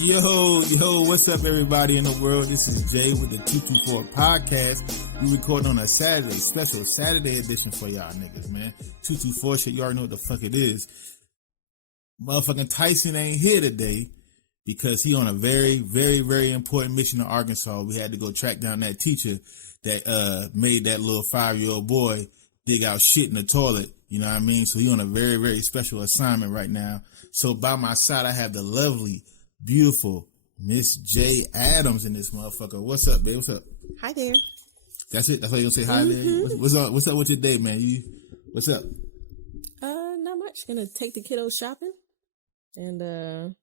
Yo, what's up, everybody in the world? This is Jay with the 224 podcast. We record on a Saturday, special Saturday edition for y'all niggas, man. 224 shit, you already know what the fuck it is. Motherfucking Tyson ain't here today because he on a very, very, very important mission in Arkansas. We had to go track down that teacher that made that little 5-year-old boy dig out shit in the toilet. You know what I mean? So he on a very, very special assignment right now. So by my side, I have the lovely, beautiful Miss J. Adams in this motherfucker. What's up, babe? What's up? Hi there. That's it? That's why you gonna say hi there? What's up with your day, man? What's up? Not much. Gonna take the kiddos shopping. And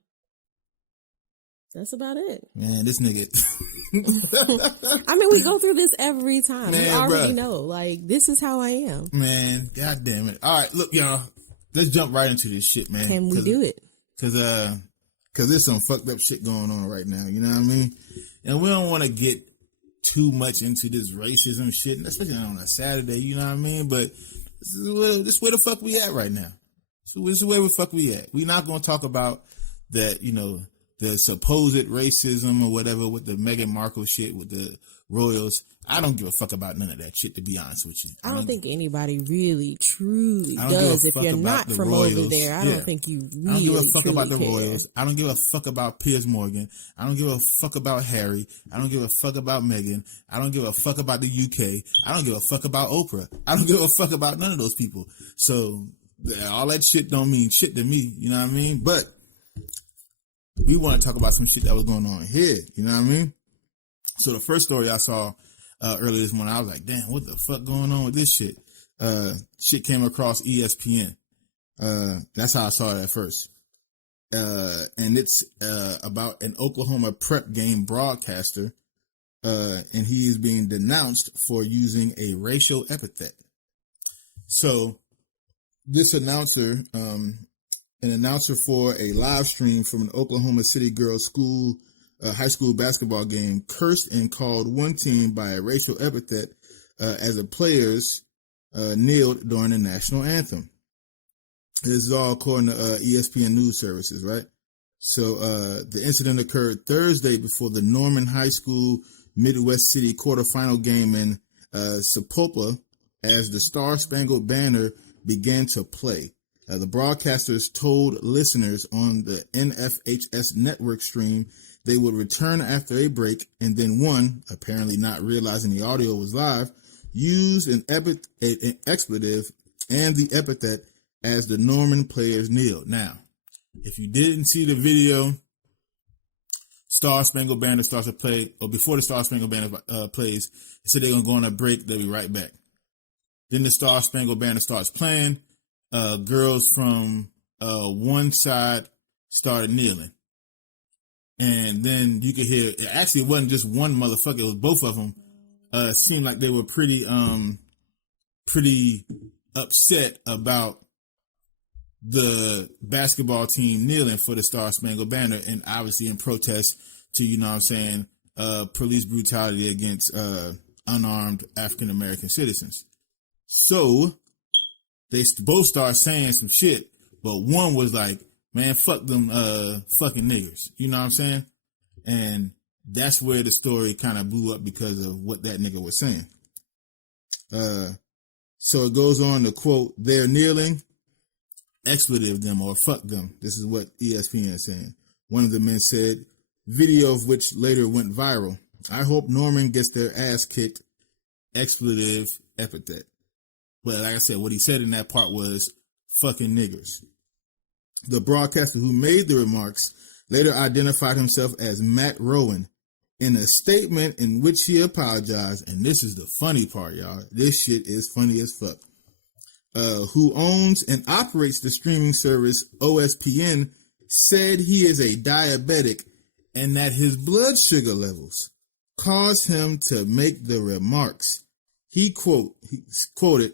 that's about it. Man, this nigga. I mean, we go through this every time. Man, you already know. Like, this is how I am. Man, god damn it. All right, look, y'all. Let's jump right into this shit, man. Can we do it? Cause there's some fucked up shit going on right now. You know what I mean? And we don't want to get too much into this racism shit, especially on a Saturday. You know what I mean? But this is where the fuck we at right now. This is where the fuck we at. We're not going to talk about that, you know, the supposed racism or whatever with the Meghan Markle shit with the royals. I don't give a fuck about none of that shit, to be honest with you. I don't think anybody really, truly does. If you're not from over there, I don't think you really, I don't give a fuck about the royals. I don't give a fuck about Piers Morgan. I don't give a fuck about Harry. I don't give a fuck about Meghan. I don't give a fuck about the UK. I don't give a fuck about Oprah. I don't give a fuck about none of those people. So all that shit don't mean shit to me. You know what I mean? But we want to talk about some shit that was going on here. You know what I mean? So the first story I saw earlier this morning, I was like, damn, what the fuck going on with this shit? Shit came across ESPN. That's how I saw it at first. And it's about an Oklahoma prep game broadcaster, and he is being denounced for using a racial epithet. So this announcer, an announcer for a live stream from an Oklahoma City girls' school high school basketball game, cursed and called one team by a racial epithet as the players kneeled during the national anthem. This is all according to ESPN News Services, right? So the incident occurred Thursday before the Norman High School Midwest City quarterfinal game in Sapulpa as the Star Spangled Banner began to play. The broadcasters told listeners on the NFHS network stream they would return after a break, and then one, apparently not realizing the audio was live, used an expletive and the epithet as the Norman players kneeled. Now, if you didn't see the video, Star Spangled Banner starts to play, or before the Star Spangled Banner plays, they said they're going to go on a break, they'll be right back. Then the Star Spangled Banner starts playing. Girls from one side started kneeling. And then you could hear, actually it wasn't just one motherfucker, it was both of them. It seemed like they were pretty upset about the basketball team kneeling for the Star Spangled Banner, and obviously in protest to, you know what I'm saying, police brutality against unarmed African American citizens. So they both started saying some shit, but one was like, man, fuck them fucking niggers. You know what I'm saying? And that's where the story kind of blew up because of what that nigga was saying. So it goes on to quote, they're kneeling, expletive them or fuck them. This is what ESPN is saying. One of the men said, video of which later went viral. I hope Norman gets their ass kicked, expletive epithet. But like I said, what he said in that part was fucking niggers. The broadcaster who made the remarks later identified himself as Matt Rowan in a statement in which he apologized. And this is the funny part, y'all. This shit is funny as fuck. Who owns and operates the streaming service OSPN, said he is a diabetic and that his blood sugar levels caused him to make the remarks. He quoted,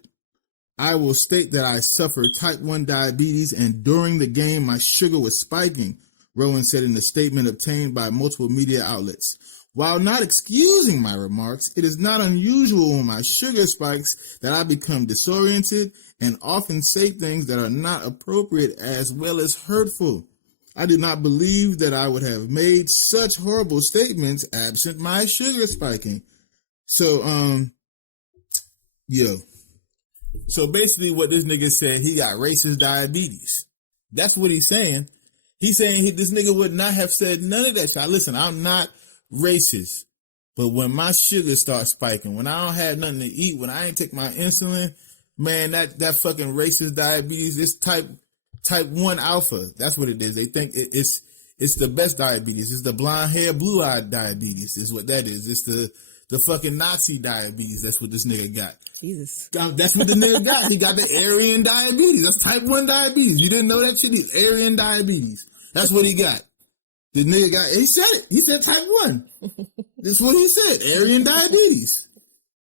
I will state that I suffer type 1 diabetes, and during the game, my sugar was spiking, Rowan said in a statement obtained by multiple media outlets. While not excusing my remarks, it is not unusual when my sugar spikes that I become disoriented and often say things that are not appropriate as well as hurtful. I do not believe that I would have made such horrible statements absent my sugar spiking. So, yo. So basically what this nigga said, he got racist diabetes. That's what he's saying. He's saying this nigga would not have said none of that shit. Listen, I'm not racist. But when my sugar starts spiking, when I don't have nothing to eat, when I ain't take my insulin, man, that fucking racist diabetes, it's type 1 alpha. That's what it is. They think it's the best diabetes. It's the blonde hair, blue eyed diabetes is what that is. It's the fucking Nazi diabetes. That's what this nigga got. Jesus. That's what the nigga got. He got the Aryan diabetes. That's type 1 diabetes. You didn't know that shit? Aryan diabetes. That's what he got. The nigga got, he said it. He said type 1. That's what he said. Aryan diabetes.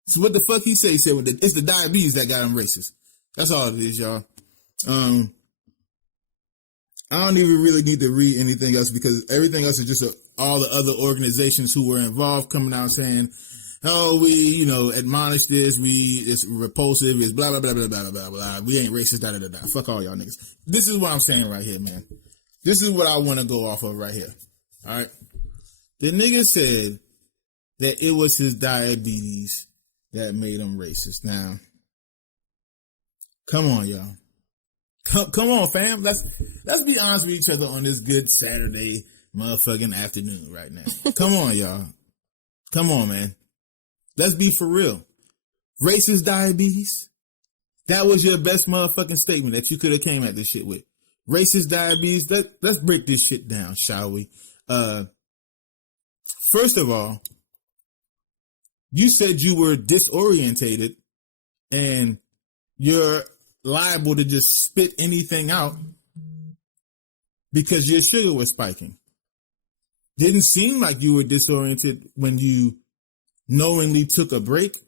So what the fuck he said? He said it's the diabetes that got him racist. That's all it is, y'all. I don't even really need to read anything else because everything else is just all the other organizations who were involved coming out saying, oh, we, admonish this, it's repulsive, it's blah, blah, blah, blah, blah, blah, blah. We ain't racist, da, da, da, da. Fuck all y'all niggas. This is what I'm saying right here, man. This is what I want to go off of right here. All right. The nigga said that it was his diabetes that made him racist. Now, come on, y'all. Come on, fam. Let's be honest with each other on this good Saturday motherfucking afternoon right now. Come on, y'all. Come on, man. Let's be for real. Racist diabetes. That was your best motherfucking statement that you could have came at this shit with. Racist diabetes. Let's break this shit down, shall we? First of all, you said you were disorientated and you're liable to just spit anything out because your sugar was spiking. Didn't seem like you were disoriented when you knowingly took a break,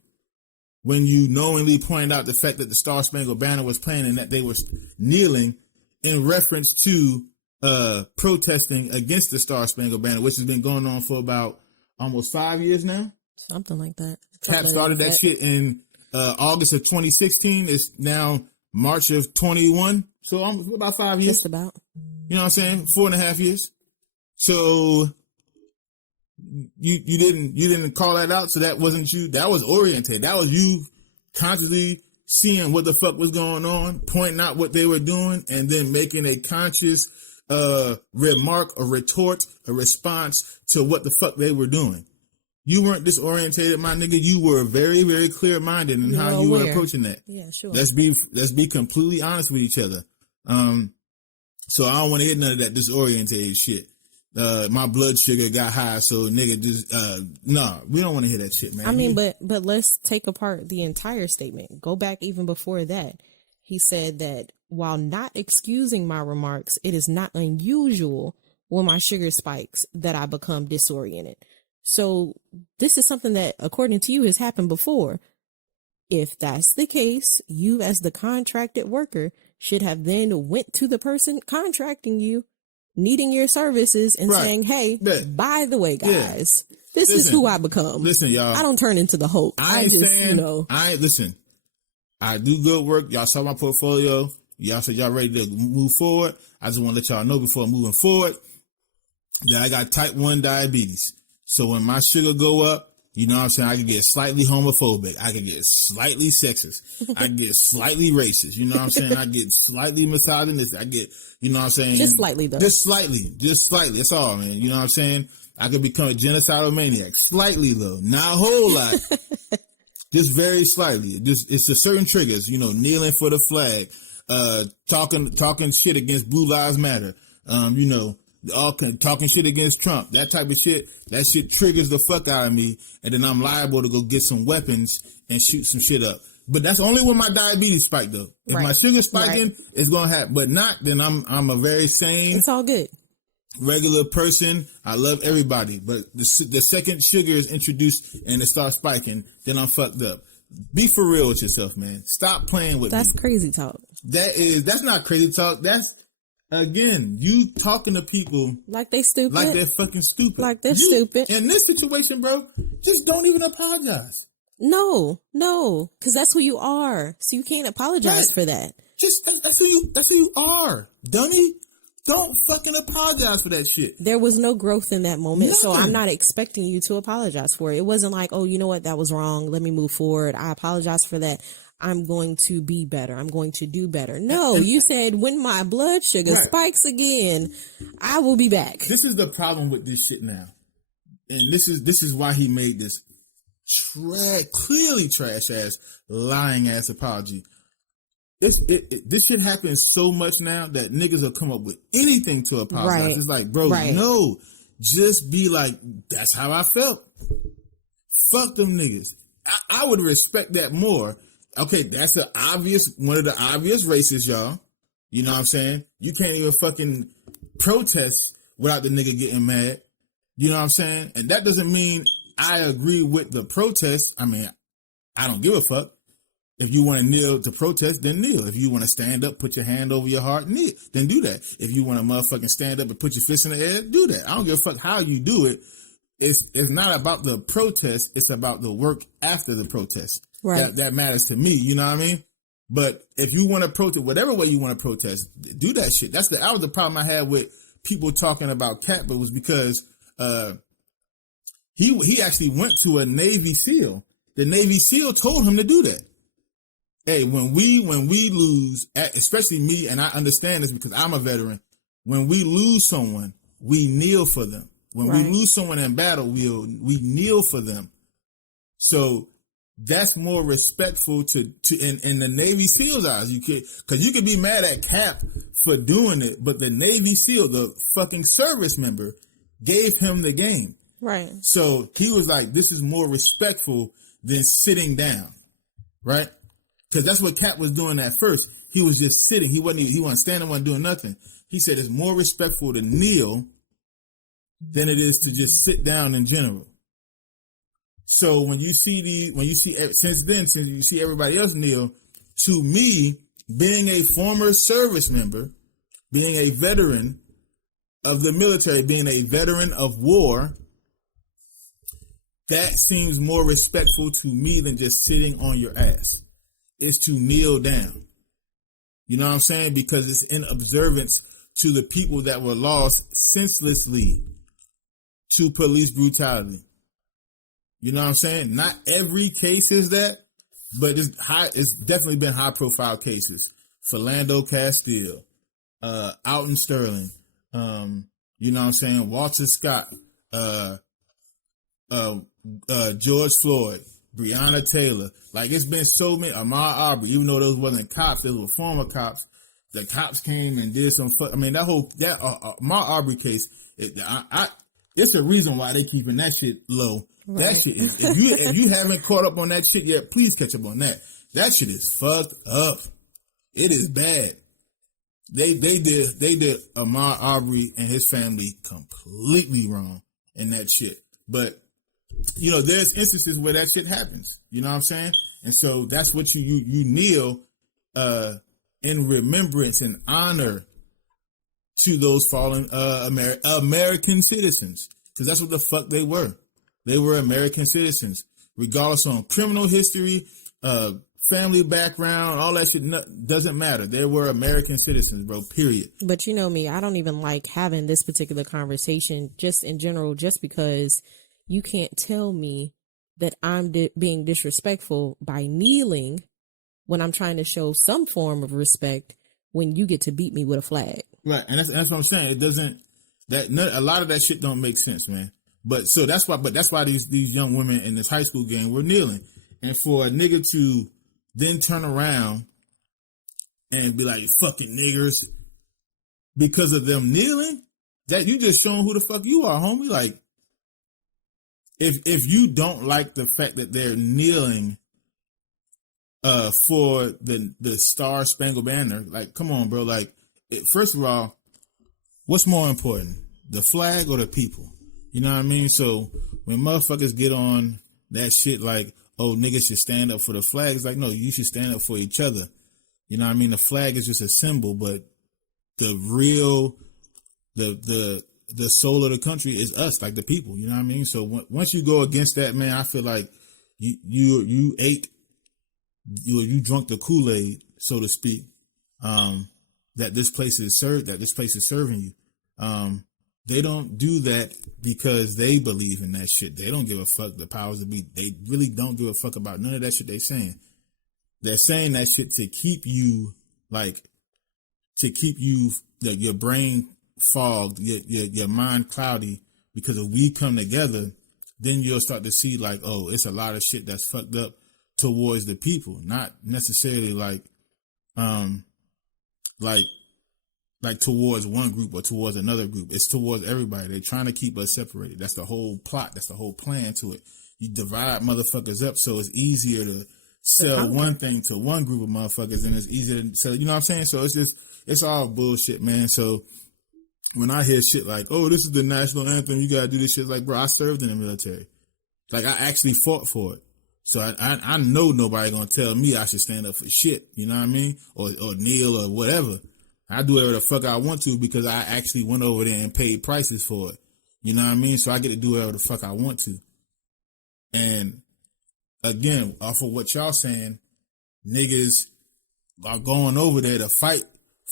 when you knowingly pointed out the fact that the Star Spangled Banner was playing and that they were kneeling in reference to protesting against the Star Spangled Banner, which has been going on for about almost 5 years now. Something like that. Cap started that shit in August of 2016. It's now March of 21. So almost about 5 years. Just about. You know what I'm saying? 4.5 years. So you didn't call that out. So that wasn't you. That was oriented. That was you constantly seeing what the fuck was going on, pointing out what they were doing, and then making a conscious remark, a retort, a response to what the fuck they were doing. You weren't disorientated, my nigga. You were very, very clear-minded in how you were approaching that. Yeah, sure. Let's be completely honest with each other. So I don't want to hear none of that disorientated shit. My blood sugar got high, so nigga just no, we don't want to hear that shit, man. I mean, but let's take apart the entire statement. Go back even before that. He said that while not excusing my remarks, it is not unusual when my sugar spikes that I become disoriented. So this is something that, according to you, has happened before. If that's the case, you as the contracted worker should have then went to the person contracting you, needing your services, and saying, hey, by the way, guys, this is who I become. Listen, y'all. I don't turn into the Hulk. Listen, I do good work. Y'all saw my portfolio. Y'all said y'all ready to move forward. I just want to let y'all know before moving forward that I got type 1 diabetes. So when my sugar go up, you know what I'm saying, I can get slightly homophobic. I can get slightly sexist. I can get slightly racist. You know what I'm saying? I get slightly misogynistic. I get, you know what I'm saying? Just slightly, though. Just slightly. That's all, man. You know what I'm saying? I could become a genocidal maniac. Slightly, though. Not a whole lot. Just very slightly. It's a certain triggers, kneeling for the flag, talking shit against Blue Lives Matter, talking shit against Trump, that type of shit. That shit triggers the fuck out of me, and then I'm liable to go get some weapons and shoot some shit up. But that's only when my diabetes spiked, though. If my sugar spiking, it's gonna happen. But not, then I'm a very sane. It's all good. Regular person. I love everybody, but the second sugar is introduced and it starts spiking, then I'm fucked up. Be for real with yourself, man. Stop playing with me. That's crazy talk. That's not crazy talk. That's, again, you talking to people like they stupid. Like they're fucking stupid. Like they're stupid. In this situation, bro, just don't even apologize. No, because that's who you are. So you can't apologize for that. Just that's who you are, dummy. don't fucking apologize for that shit. There was no growth in that moment, so I'm not expecting you to apologize for it. It wasn't like, oh, you know what, that was wrong. Let me move forward. I apologize for that. I'm going to be better. I'm going to do better. No, you said when my blood sugar spikes again, I will be back. This is the problem with this shit now. And this is why he made this clearly trash ass, lying ass apology. This shit happens so much now that niggas will come up with anything to apologize. Right. It's like, bro, no, just be like, that's how I felt. Fuck them niggas. I would respect that more. Okay, that's one of the obvious races, y'all. You know what I'm saying? You can't even fucking protest without the nigga getting mad. You know what I'm saying? And that doesn't mean I agree with the protest. I mean, I don't give a fuck. If you want to kneel to protest, then kneel. If you want to stand up, put your hand over your heart, kneel, then do that. If you want to motherfucking stand up and put your fist in the air, do that. I don't give a fuck how you do it. It's not about the protest. It's about the work after the protest. Right. That matters to me. You know what I mean? But if you want to protest, whatever way you want to protest, do that shit. That was the problem I had with people talking about Cat, but it was because he actually went to a Navy SEAL. The Navy SEAL told him to do that. Hey, when we lose, especially me, and I understand this because I'm a veteran, when we lose someone, we kneel for them. When we lose someone in battle, we kneel for them. So that's more respectful to in the Navy SEAL's eyes. Because you could be mad at Cap for doing it, but the Navy SEAL, the fucking service member, gave him the game. Right. So he was like, this is more respectful than sitting down. Right? Because that's what Cap was doing at first. He was just sitting. He wasn't standing, wasn't doing nothing. He said it's more respectful to kneel than it is to just sit down in general. So when you see since you see everybody else kneel, to me, being a former service member, being a veteran of the military, being a veteran of war, that seems more respectful to me than just sitting on your ass. It's to kneel down. You know what I'm saying? Because it's in observance to the people that were lost senselessly to police brutality. You know what I'm saying? Not every case is that, but it's definitely been high profile cases. Philando Castile, Alton Sterling, you know what I'm saying? Walter Scott, George Floyd, Breonna Taylor. Like, it's been so many. Ahmaud Arbery, even though those wasn't cops, those were former cops. The cops came and did some fuck. I mean, that Ahmaud Arbery case, it's a reason why they keeping that shit low. Right. That shit is, if you haven't caught up on that shit yet, please catch up on that. That shit is fucked up. It is bad. They did Ahmaud Arbery and his family completely wrong in that shit. But you know, there's instances where that shit happens. You know what I'm saying? And so that's what you kneel in remembrance and honor to those fallen American citizens, because that's what the fuck they were. They were American citizens, regardless on criminal history, family background, all that shit doesn't matter. They were American citizens, bro, period. But you know me, I don't even like having this particular conversation just in general, just because you can't tell me that I'm being disrespectful by kneeling when I'm trying to show some form of respect when you get to beat me with a flag. Right, and that's what I'm saying. It doesn't, a lot of that shit don't make sense, man. But that's why these young women in this high school game were kneeling. And for a nigga to then turn around and be like, fucking niggers, because of them kneeling, that you just showing who the fuck you are, homie. Like, if you don't like the fact that they're kneeling for the Star Spangled Banner, like, come on, bro. Like, first of all, what's more important, the flag or the people? You know what I mean? So when motherfuckers get on that shit like, oh, niggas should stand up for the flag, it's like, no, you should stand up for each other. You know what I mean? The flag is just a symbol, but the real, the soul of the country is us, like the people. You know what I mean? So once you go against that, man, I feel like you drunk the Kool-Aid, so to speak. that this place is serving you. They don't do that because they believe in that shit. They don't give a fuck. The powers that be, they really don't give a fuck about none of that shit they saying. They're saying that shit to keep you your brain fogged, your mind cloudy, because if we come together, then you'll start to see like, oh, it's a lot of shit that's fucked up towards the people, not necessarily like towards one group or towards another group. It's towards everybody. They're trying to keep us separated. That's the whole plot. That's the whole plan to it. You divide motherfuckers up so it's easier to sell one thing to one group of motherfuckers, and it's easier to sell, you know what I'm saying? So it's all bullshit, man. So when I hear shit like, oh, this is the national anthem, you gotta do this shit, like, bro, I served in the military. Like, I actually fought for it. So I know nobody gonna tell me I should stand up for shit, you know what I mean? Or kneel or whatever. I do whatever the fuck I want to because I actually went over there and paid prices for it. You know what I mean? So I get to do whatever the fuck I want to. And again, off of what y'all saying, niggas are going over there to fight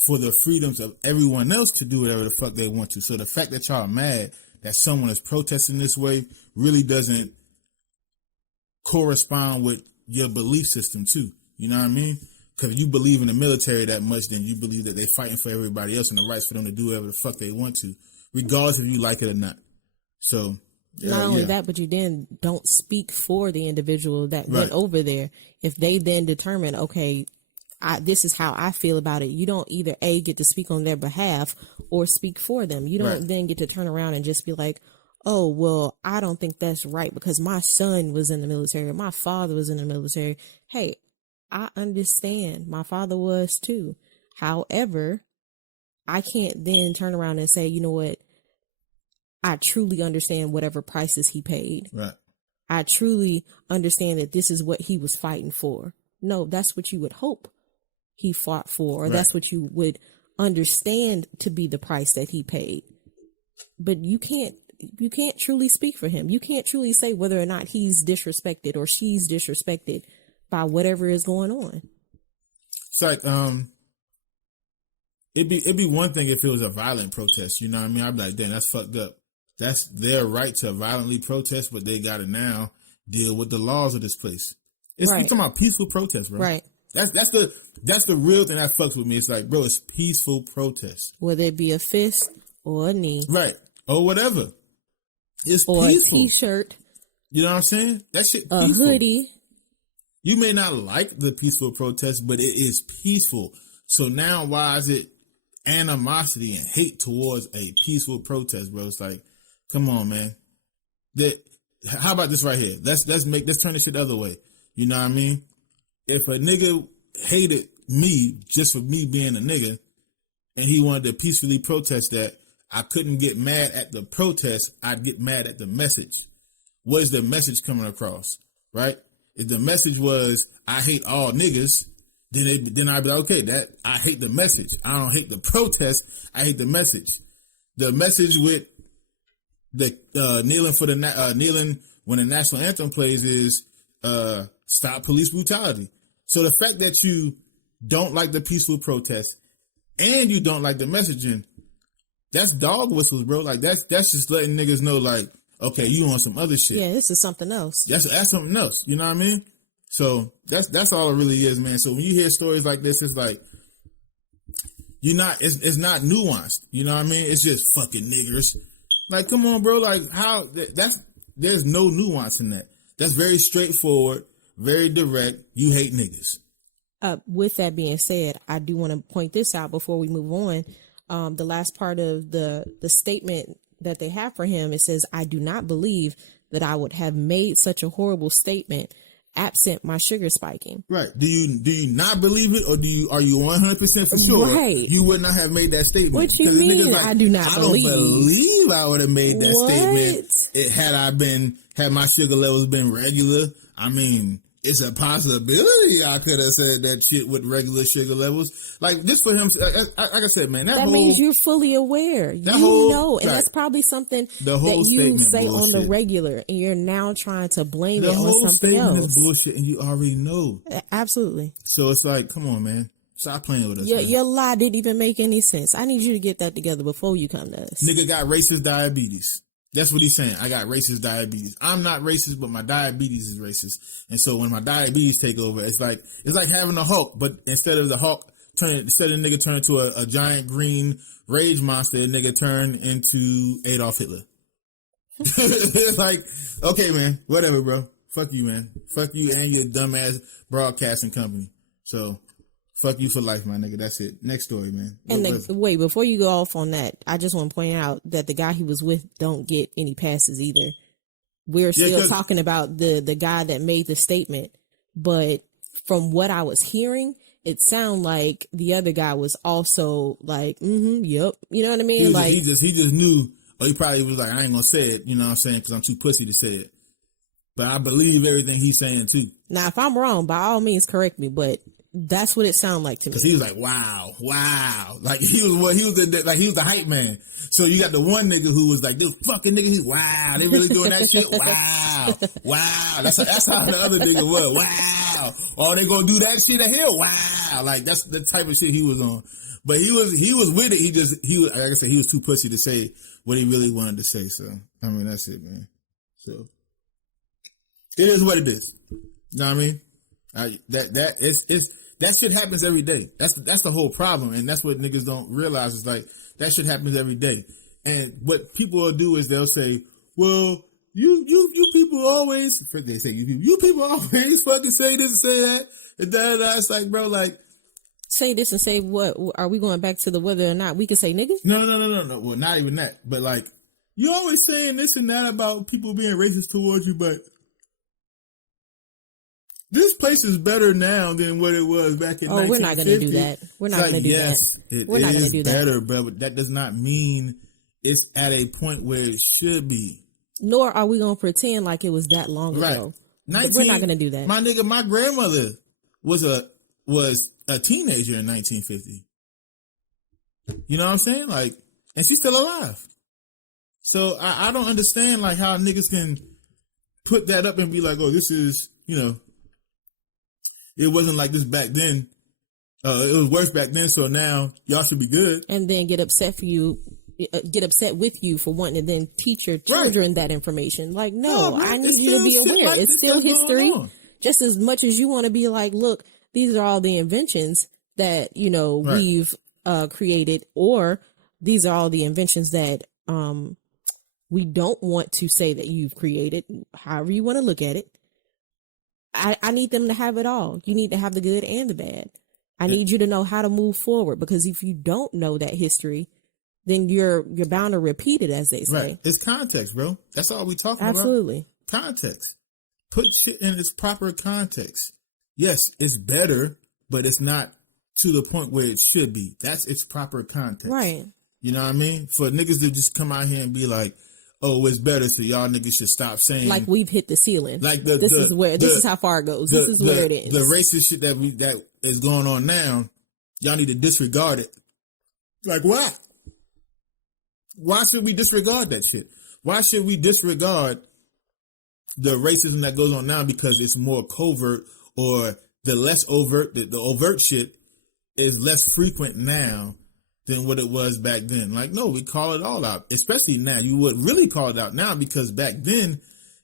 for the freedoms of everyone else to do whatever the fuck they want to. So the fact that y'all are mad that someone is protesting this way really doesn't correspond with your belief system too. You know what I mean? Because if you believe in the military that much, then you believe that they're fighting for everybody else and the rights for them to do whatever the fuck they want to, regardless if you like it or not. So not only that, but you then don't speak for the individual that went over there. If they then determine, okay, this is how I feel about it, you don't either A, get to speak on their behalf or speak for them. You don't then get to turn around and just be like, oh, well, I don't think that's right because my son was in the military, my father was in the military. Hey, I understand. My father was too. However, I can't then turn around and say, you know what? I truly understand whatever prices he paid. Right. I truly understand that this is what he was fighting for. No, that's what you would hope he fought for, or that's what you would understand to be the price that he paid. But you can't truly speak for him. You can't truly say whether or not he's disrespected or she's disrespected by whatever is going on. It's like it'd be one thing if it was a violent protest, you know what I mean? I'd be like, damn, that's fucked up. That's their right to violently protest, but they gotta now deal with the laws of this place. It's talking about peaceful protest, bro. Right. That's the real thing that fucks with me. It's like, bro, it's peaceful protest. Whether it be a fist or a knee. Right. Or whatever. It's or peaceful. A t-shirt. You know what I'm saying? That shit peaceful. A hoodie. You may not like the peaceful protest, but it is peaceful. So now why is it animosity and hate towards a peaceful protest, bro? It's like, come on, man. How about this right here? Let's turn this shit the other way. You know what I mean? If a nigga hated me just for me being a nigga and he wanted to peacefully protest that, I couldn't get mad at the protest. I'd get mad at the message. What is the message coming across? Right? If the message was, I hate all niggas, then I'd be like, okay, that I hate the message. I don't hate the protest. I hate the message. The message with the kneeling when the national anthem plays is stop police brutality. So the fact that you don't like the peaceful protest and you don't like the messaging, that's dog whistles, bro. Like that's just letting niggas know, like, okay, you on some other shit. Yeah, this is something else. That's something else. You know what I mean? So that's all it really is, man. So when you hear stories like this, it's like it's not nuanced. You know what I mean? It's just fucking niggers. Like, come on, bro. Like, how there's no nuance in that. That's very straightforward, very direct. You hate niggas. With that being said, I do want to point this out before we move on. The last part of the statement that they have for him, it says, I do not believe that I would have made such a horrible statement absent my sugar spiking. Right. Do you not believe it, or are you 100% for sure you would not have made that statement? What you mean? Like, I do not believe. I don't believe I would have made that statement. Had my sugar levels been regular. I mean, it's a possibility I could have said that shit with regular sugar levels. Like, just for him, like I said, man, that means you're fully aware. You know, and that's probably something that you say on the regular, and you're now trying to blame it on something else. The whole statement is bullshit, and you already know. Absolutely. So it's like, come on, man. Stop playing with us. Yeah, your lie didn't even make any sense. I need you to get that together before you come to us. Nigga got racist diabetes. That's what he's saying. I got racist diabetes. I'm not racist, but my diabetes is racist. And so when my diabetes take over, it's like having a Hulk, but instead of the nigga turn into a giant green rage monster, nigga turn into Adolf Hitler. It's like, okay, man, whatever, bro. Fuck you, man. Fuck you and your dumbass broadcasting company. So, fuck you for life, my nigga. That's it. Next story, man. And wait, before you go off on that, I just want to point out that the guy he was with don't get any passes either. We're still talking about the guy that made the statement, but from what I was hearing, it sounded like the other guy was also like, yep. You know what I mean? He just knew, or he probably was like, I ain't gonna say it, you know what I'm saying, because I'm too pussy to say it. But I believe everything he's saying too. Now, if I'm wrong, by all means, correct me. But that's what it sounded like to me. Because he was like, wow, like he was the hype man. So you got the one nigga who was like, this fucking nigga, he's wow, they really doing that shit, wow. That's how the other nigga was, wow. Oh, they gonna do that shit at here, wow. Like that's the type of shit he was on. But he was with it. He was like I said, he was too pussy to say what he really wanted to say. So I mean, that's it, man. So. It is what it is. You know what I mean? That shit happens every day. That's the whole problem, and that's what niggas don't realize. Is like that shit happens every day. And what people will do is they'll say, "Well, you people always," they say you people always fucking say this and say that and that. It's like, bro, like say this and say what? Are we going back to the whether or not we can say nigga? No. Well, not even that. But like you always saying this and that about people being racist towards you, but this place is better now than what it was back in 1950. Oh, we're not going to do that. We're not going to do that. We're not going to do that. It is better, but that does not mean it's at a point where it should be. Nor are we going to pretend like it was that long ago. We're not going to do that. My nigga, my grandmother was a teenager in 1950. You know what I'm saying? Like, and she's still alive. So I don't understand like how niggas can put that up and be like, oh, this is, you know, it wasn't like this back then. It was worse back then, so now y'all should be good. And then get upset with you for wanting to then teach your children that information. Like, no, I need you to be aware. Like, it's still history. Just as much as you want to be like, look, these are all the inventions that, you know, we've created, or these are all the inventions that we don't want to say that you've created, however you want to look at it. I need them to have it all. You need to have the good and the bad. I need you to know how to move forward, because if you don't know that history, then you're bound to repeat it, as they say. Right. It's context, bro. That's all we talking about. Absolutely. Context. Put shit in its proper context. Yes, it's better, but it's not to the point where it should be. That's its proper context. Right. You know what I mean? For niggas to just come out here and be like, oh, it's better, so y'all niggas should stop saying like we've hit the ceiling. Like this is how far it goes. This is where it is. The racist shit that is going on now, y'all need to disregard it. Like why? Why should we disregard that shit? Why should we disregard the racism that goes on now because it's more covert, or the less overt, the overt shit is less frequent now than what it was back then? Like, no, we call it all out, especially now. You would really call it out now because back then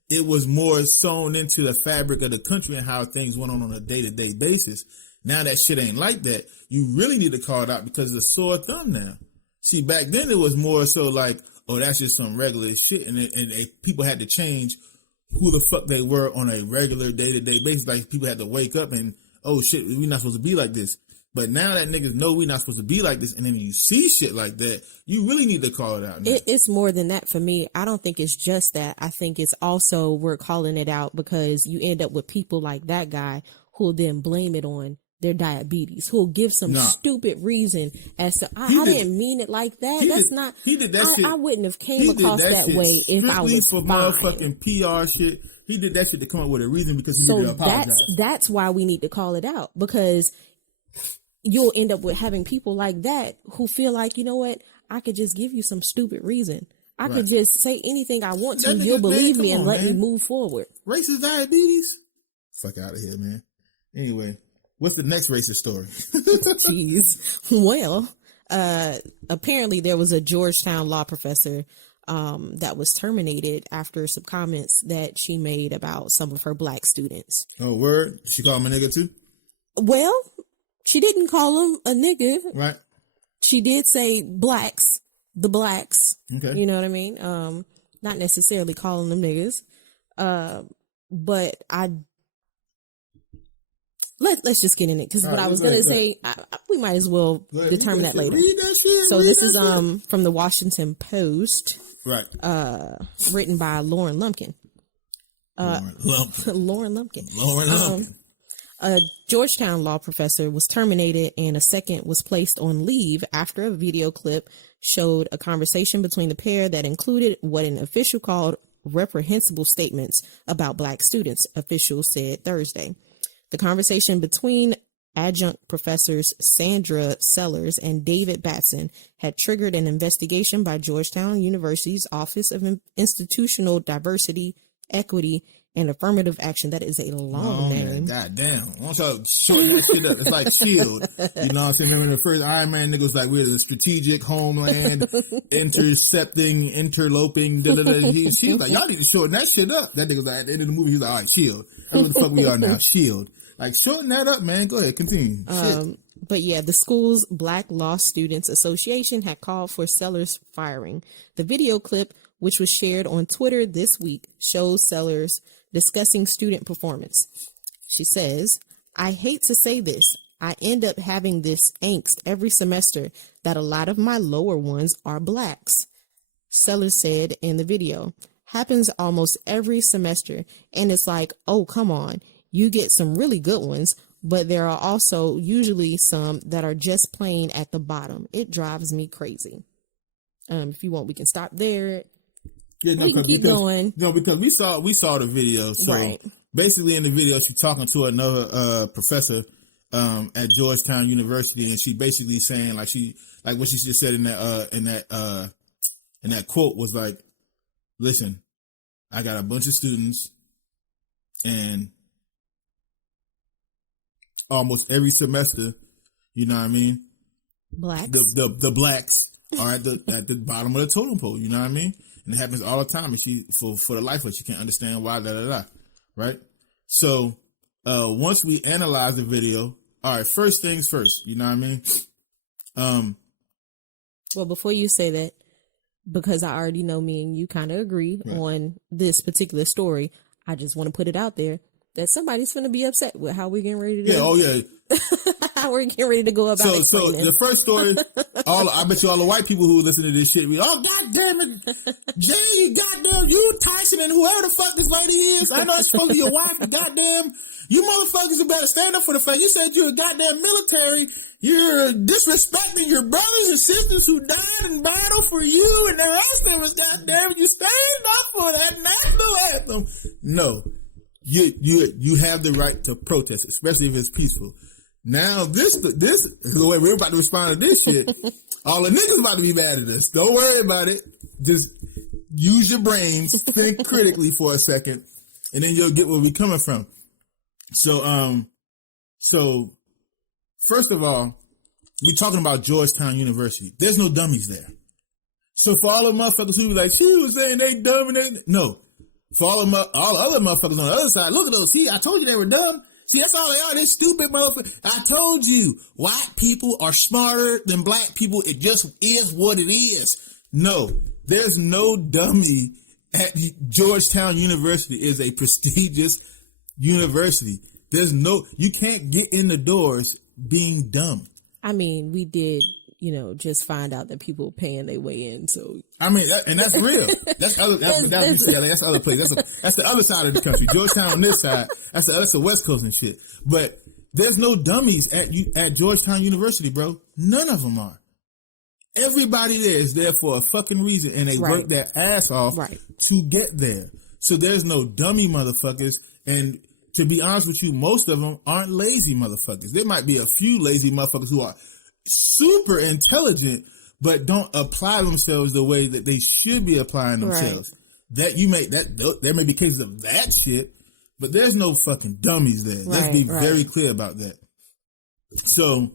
it was more sewn into the fabric of the country and how things went on a day-to-day basis. Now that shit ain't like that. You really need to call it out because it's a sore thumb now. See, back then it was more so like, oh, that's just some regular shit. And people had to change who the fuck they were on a regular day-to-day basis. Like, people had to wake up and, oh shit, we're not supposed to be like this. But now that niggas know we're not supposed to be like this, and then you see shit like that, you really need to call it out. It's more than that for me. I don't think it's just that. I think it's also we're calling it out because you end up with people like that guy who'll then blame it on their diabetes, who'll give some stupid reason as to, I didn't mean it like that. That's not, he did that shit. I wouldn't have came across that way if I was for motherfucking PR shit. He did that shit to come up with a reason because he needed to apologize. That's why we need to call it out, because you'll end up with having people like that who feel like, you know what, I could just give you some stupid reason. I could just say anything I want to. You'll believe me and let me move forward. Racist diabetes? Fuck out of here, man. Anyway, What's the next racist story? Jeez. Well, apparently there was a Georgetown law professor that was terminated after some comments that she made about some of her black students. Oh, word? She called him a nigga too? Well, she didn't call him a nigga. Right. She did say blacks, the blacks. Okay. You know what I mean? Not necessarily calling them niggas. But let's just get in it, because what I was going to say, we might as well determine that later. So this is from the Washington Post. Right. Written by Lauren Lumpkin. Lauren Lumpkin. A Georgetown law professor was terminated and a second was placed on leave after a video clip showed a conversation between the pair that included what an official called reprehensible statements about black students, officials said Thursday. The conversation between adjunct professors Sandra Sellers and David Batson had triggered an investigation by Georgetown University's Office of Institutional Diversity, Equity, and Affirmative Action. That is a long name. Goddamn. Once I shorten that shit up, it's like SHIELD. You know what I'm saying? Remember the first Iron Man nigga was like, we're the strategic homeland, intercepting, interloping, She was like, y'all need to shorten that shit up. That nigga was like, at the end of the movie, he was like, all right, SHIELD. That's what the fuck we are now, SHIELD. Like, shorten that up, man. Go ahead, continue. But yeah, the school's Black Law Students Association had called for Sellers' firing. The video clip, which was shared on Twitter this week, shows Sellers discussing student performance. She says, I hate to say this. I end up having this angst every semester that a lot of my lower ones are blacks. Sellers said in the video, happens almost every semester. And it's like, oh, come on. You get some really good ones, but there are also usually some that are just plain at the bottom. It drives me crazy. If you want, we can stop there. Yeah, no, we can keep going. No, because we saw the video. So right. Basically in the video, she's talking to another professor at Georgetown University, and she basically saying like what she just said in that quote was like, listen, I got a bunch of students, and almost every semester, you know what I mean? Blacks. The blacks are at the bottom of the totem pole, you know what I mean? And it happens all the time, and she for the life of her, she can't understand why, right? So once we analyze the video, all right, first things first, you know what I mean? Well, before you say that, because I already know me and you kind of agree on this particular story, I just want to put it out there that somebody's going to be upset with how we're getting ready to do. Yeah, oh yeah. How we're getting ready to go about it. So the first story, I bet you all the white people who listen to this shit, God damn it, Jay, goddamn, you Tyson and whoever the fuck this lady is. I know it's supposed to be your wife, but goddamn, you motherfuckers better stand up for the fact you said you're a goddamn military. You're disrespecting your brothers and sisters who died in battle for you and the rest of us, goddamn, you stand up for that national anthem. No. You have the right to protest, especially if it's peaceful. Now this is the way we're about to respond to this shit. All the niggas about to be mad at us. Don't worry about it. Just use your brains, think critically for a second, and then you'll get where we're coming from. So first of all, we're talking about Georgetown University. There's no dummies there. So for all the motherfuckers who be like, she was saying they dumb and they no. For all the other motherfuckers on the other side, look at those. See, I told you they were dumb. See, that's all they are. They're stupid motherfuckers. I told you, white people are smarter than black people. It just is what it is. No, there's no dummy at Georgetown University. It is a prestigious university. You can't get in the doors being dumb. I mean, we did, just find out that people paying their way in. So I mean, and that's real. That's other place. That's the other side of the country. Georgetown on this side. That's the West Coast and shit. But there's no dummies at Georgetown University, bro. None of them are. Everybody there is there for a fucking reason, and they work their ass off to get there. So there's no dummy motherfuckers. And to be honest with you, most of them aren't lazy motherfuckers. There might be a few lazy motherfuckers who are super intelligent, but don't apply themselves the way that they should be applying themselves. There may be cases of that shit, but there's no fucking dummies there. Let's be very clear about that. So,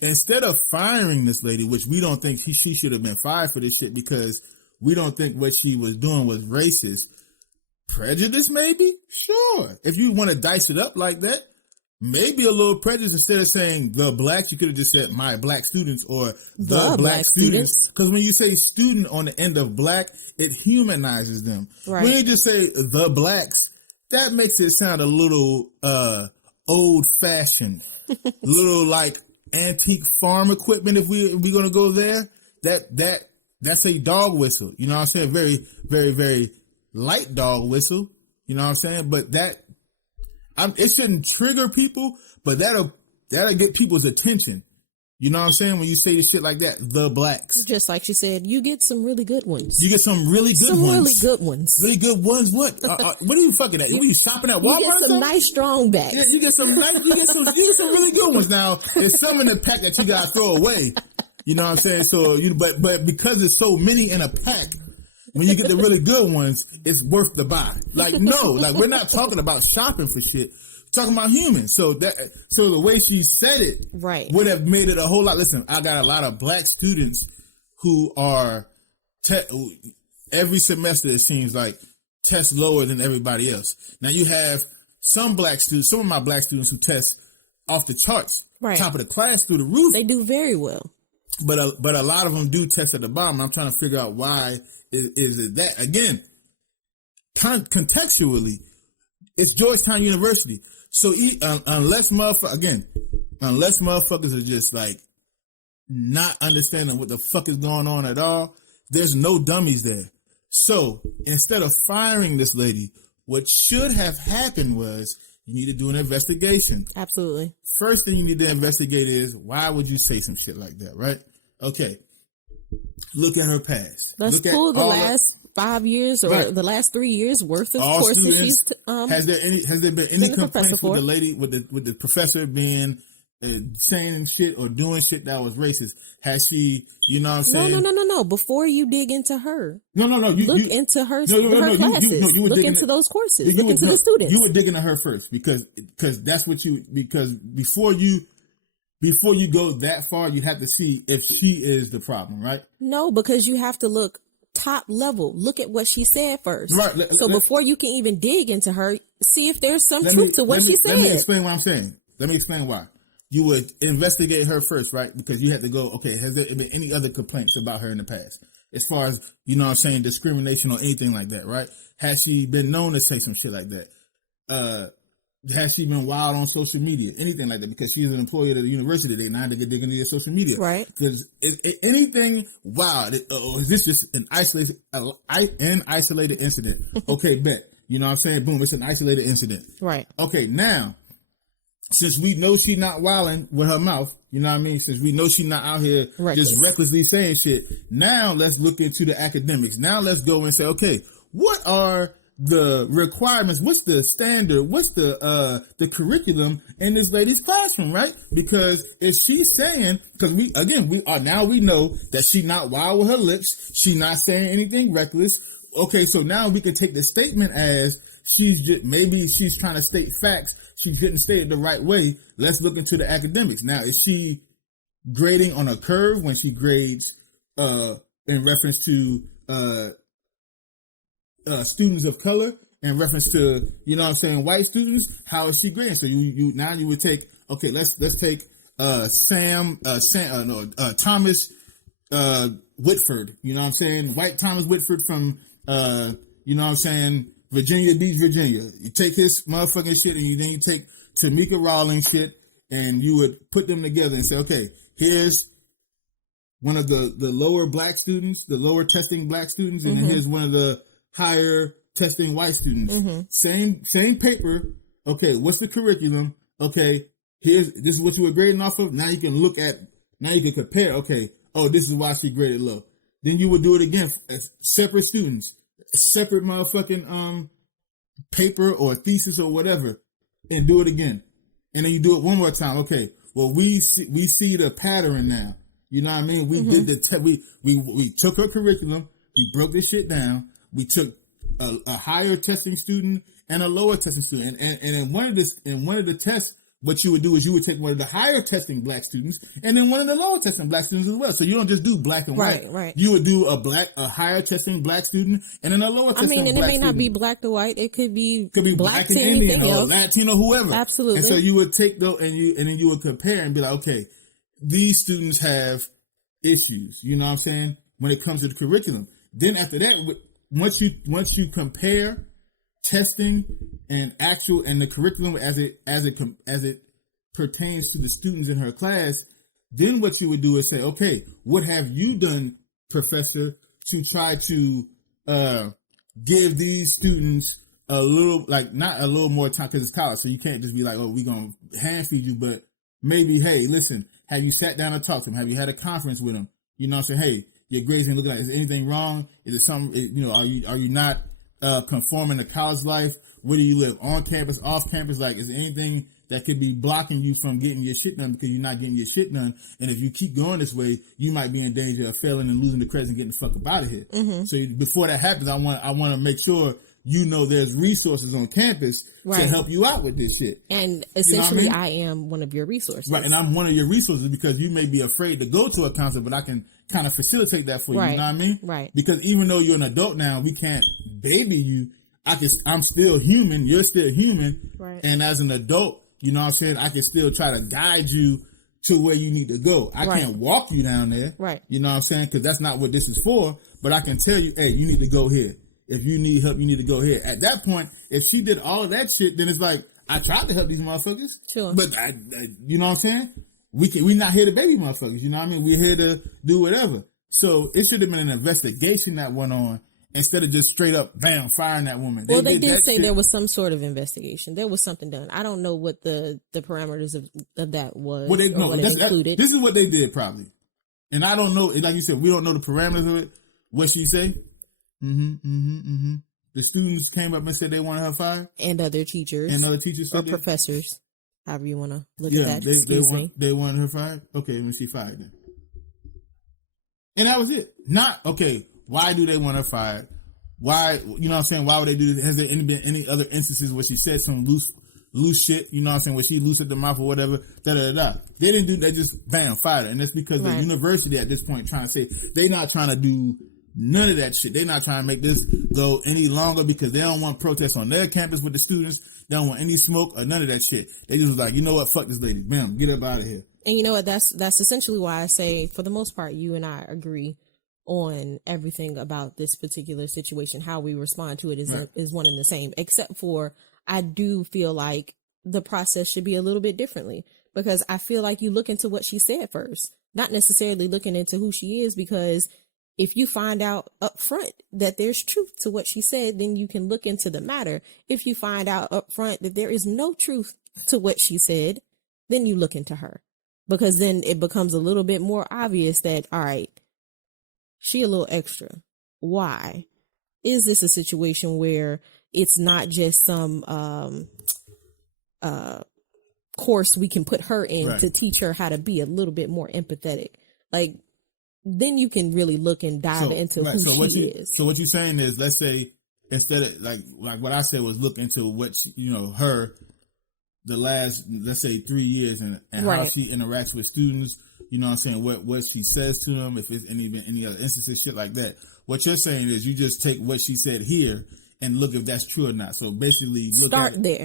instead of firing this lady, which we don't think she should have been fired for this shit because we don't think what she was doing was racist. Prejudice, maybe? Sure. If you want to dice it up like that, maybe a little prejudice. Instead of saying the blacks, you could have just said my black students or the black students. Because when you say student on the end of black, it humanizes them. Right. When you just say the blacks, that makes it sound a little old fashioned, little like antique farm equipment. If we're gonna go there, that's a dog whistle. You know what I'm saying? Very, very, very light dog whistle. You know what I'm saying? But it shouldn't trigger people, but that'll get people's attention. You know what I'm saying? When you say shit like that, the blacks. Just like she said, you get some really good ones. You get some really good ones. Really good ones. Really good ones. What? What are you fucking at? What are you shopping at Walmart? You get some nice strong backs. Yeah, you get some really good ones. Now, there's some in the pack that you gotta throw away. You know what I'm saying? So but because there's so many in a pack, when you get the really good ones, it's worth the buy. Like, no, like we're not talking about shopping for shit. We're talking about humans. So the way she said it would have made it a whole lot. Listen, I got a lot of black students who are every semester, it seems like, test lower than everybody else. Now you have some black students, some of my black students who test off the charts, top of the class through the roof. They do very well. But a lot of them do test at the bottom. I'm trying to figure out why is it that. Again, contextually, it's Georgetown University. So unless motherfuckers are just like not understanding what the fuck is going on at all, there's no dummies there. So instead of firing this lady, what should have happened was you need to do an investigation. Absolutely. First thing you need to investigate is why would you say some shit like that, right? Okay. Look at her past. Let's pull the last 5 years or the last 3 years worth of courses she's has there been any complaints with the lady with the professor being saying shit or doing shit that was racist? Has she, you know what I'm saying? No. Before you dig into her. No. Look into her classes. Look into those courses. Look into the students. You were digging at her first because that's what because before you go that far, you have to see if she is the problem, right? No, because you have to look top level. Look at what she said first. Right. So before you can even dig into her, see if there's some truth to what she said. Let me explain what I'm saying. Let me explain why. You would investigate her first, right? Because you have to go, okay, has there been any other complaints about her in the past? As far as, you know what I'm saying, discrimination or anything like that, right? Has she been known to say some shit like that? Has she been wild on social media? Anything like that? Because she's an employee at the university. They now get digging into your social media. Right. Because anything wild, is this just an isolated incident? Okay, bet. You know what I'm saying? Boom, it's an isolated incident. Right. Okay, now, since we know she's not wilding with her mouth, you know what I mean? Since we know she's not out here just recklessly saying shit, now let's look into the academics. Now let's go and say, okay, what are the requirements? What's the standard? What's the curriculum in this lady's classroom, right? Because if she's saying, because we know that she's not wild with her lips, she's not saying anything reckless. Okay, so now we can take the statement as maybe she's trying to state facts. She didn't state it the right way. Let's look into the academics. Now, is she grading on a curve when she grades in reference to students of color, in reference to, you know what I'm saying, white students? How is she grading? So you would take, okay, let's take Thomas Whitford, you know what I'm saying? White Thomas Whitford from you know what I'm saying, Virginia Beach, Virginia. You take his motherfucking shit and then you take Tamika Rawlings shit and you would put them together and say, okay, here's one of the lower black students, the lower testing black students, and then here's one of the higher testing white students. Same paper. Okay, what's the curriculum? Okay, this is what you were grading off of. Now you can compare. Okay, oh, this is why she graded low. Then you would do it again as separate students, separate motherfucking paper or thesis or whatever, and do it again. And then you do it one more time. Okay, well, we see the pattern now. You know what I mean? We did we took her curriculum, we broke this shit down. We took a higher testing student and a lower testing student, and in one of the tests what you would do is you would take one of the higher testing black students and then one of the lower testing black students as well. So you don't just do black and white. Right. You would do a higher testing black student and then a lower testing black student. And it may not be black to white. It could be black and Indian or Latino, whoever. Absolutely. And so you would take those and then you would compare and be like, okay, these students have issues. You know what I'm saying? When it comes to the curriculum. Then after that, once you compare testing and the curriculum as it pertains to the students in her class, then what you would do is say, okay, what have you done, professor, to try to give these students a little, like, not a little more time because it's college, so you can't just be like, oh, we're gonna hand feed you, but maybe, hey, listen, have you sat down and talked to them? Have you had a conference with them? You know what I'm saying? Hey, your grades ain't looking like, is anything wrong? Is it something, are you not conforming to college life? Where do you live? On campus, off campus? Like, is there anything that could be blocking you from getting your shit done because you're not getting your shit done? And if you keep going this way, you might be in danger of failing and losing the credits and getting the fuck up out of here. Mm-hmm. So before that happens, I want to make sure there's resources on campus to help you out with this shit. And essentially, I am one of your resources. Right, and I'm one of your resources because you may be afraid to go to a counselor, but I can kind of facilitate that for you. You know what I mean? Right. Because even though you're an adult now, we can't baby you. I'm still human. You're still human. Right. And as an adult, you know what I'm saying, I can still try to guide you to where you need to go. I can't walk you down there. Right. You know what I'm saying? Because that's not what this is for. But I can tell you, hey, you need to go here. If you need help, you need to go here. At that point, if she did all of that shit, then it's like, I tried to help these motherfuckers. Sure. But, you know what I'm saying? We're not here to baby motherfuckers. You know what I mean? We're here to do whatever. So it should have been an investigation that went on instead of just straight up, bam, firing that woman. Well, they did say there was some sort of investigation. There was something done. I don't know what the parameters of that was. Well, included. This is what they did probably. And I don't know, like you said, we don't know the parameters of it. What she say? The students came up and said they wanted her fired? And other teachers. Or professors. However you want to look at that. They wanted her fired? Okay, let me see, fired then. And that was it. Not, okay, why do they want her fired? Why, you know what I'm saying? Why would they do this? Has there been any other instances where she said some loose shit, you know what I'm saying, where she loose at the mouth or whatever, da-da-da-da. They didn't do that, just bam, fired her. And that's because the university at this point trying to say, they not trying to do none of that shit. They're not trying to make this go any longer because they don't want protests on their campus with the students. They don't want any smoke or none of that shit. They just was like, you know what, fuck this lady. Bam, get up out of here. And you know what, that's essentially why I say, for the most part, you and I agree on everything about this particular situation. How we respond to it is one and the same, except for I do feel like the process should be a little bit differently, because I feel like you look into what she said first, not necessarily looking into who she is, because if you find out up front that there's truth to what she said, then you can look into the matter. If you find out up front that there is no truth to what she said, then you look into her, because then it becomes a little bit more obvious that, all right, she a little extra. Why? Is this a situation where it's not just some course we can put her in to teach her how to be a little bit more empathetic? Like, then you can really look and dive into who she is. So what you're saying is, let's say, instead of like what I said was look into what her the last, let's say, 3 years and how she interacts with students. You know what I'm saying? What she says to them, if it's any other instances, shit like that. What you're saying is you just take what she said here and look if that's true or not. So basically,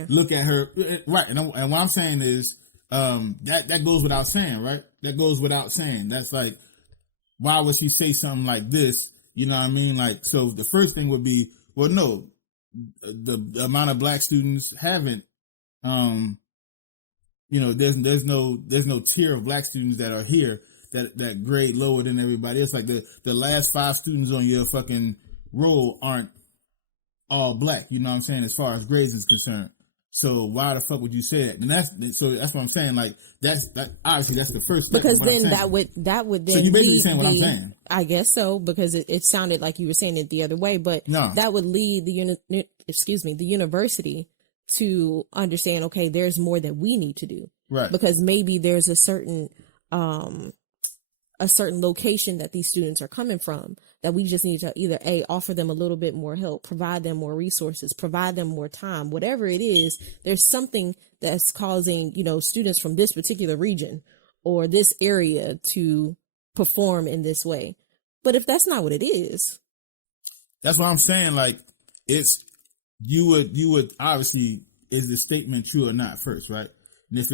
look at her, right? And what I'm saying is that goes without saying, right? That goes without saying. That's like, why would she say something like this? You know what I mean? Like, so the first thing would be, well, no, the amount of black students haven't. There's no tier of black students that are here that grade lower than everybody else. Like the last 5 students on your fucking roll aren't all black. You know what I'm saying? As far as grades is concerned. So why the fuck would you say that? And that's what I'm saying. Like obviously that's the first step. Because then that would then. So you basically saying what I'm saying. I guess so, because it sounded like you were saying it the other way, but that would lead the university to understand, okay, there's more that we need to do. Right. Because maybe there's a certain a certain location that these students are coming from, that we just need to either offer them a little bit more help, provide them more resources, provide them more time, whatever it is. There's something that's causing, students from this particular region or this area to perform in this way. But if that's not what it is, that's what I'm saying. Like, it's you would obviously, is the statement true or not first, right? And if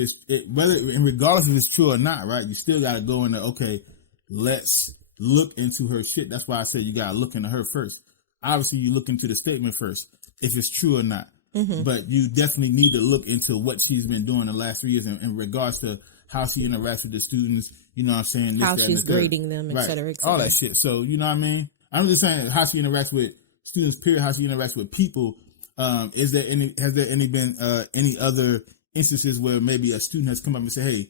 regardless if it's true or not, right, you still got to go into, okay, let's look into her shit. That's why I said you got to look into her first. Obviously, you look into the statement first, if it's true or not. Mm-hmm. But you definitely need to look into what she's been doing the last 3 years in regards to how she interacts with the students. You know what I'm saying? How she's grading them, et cetera, et cetera. All that shit. So, you know what I mean? I'm just saying how she interacts with students, period, how she interacts with people. Has there been any other instances where maybe a student has come up and said, hey,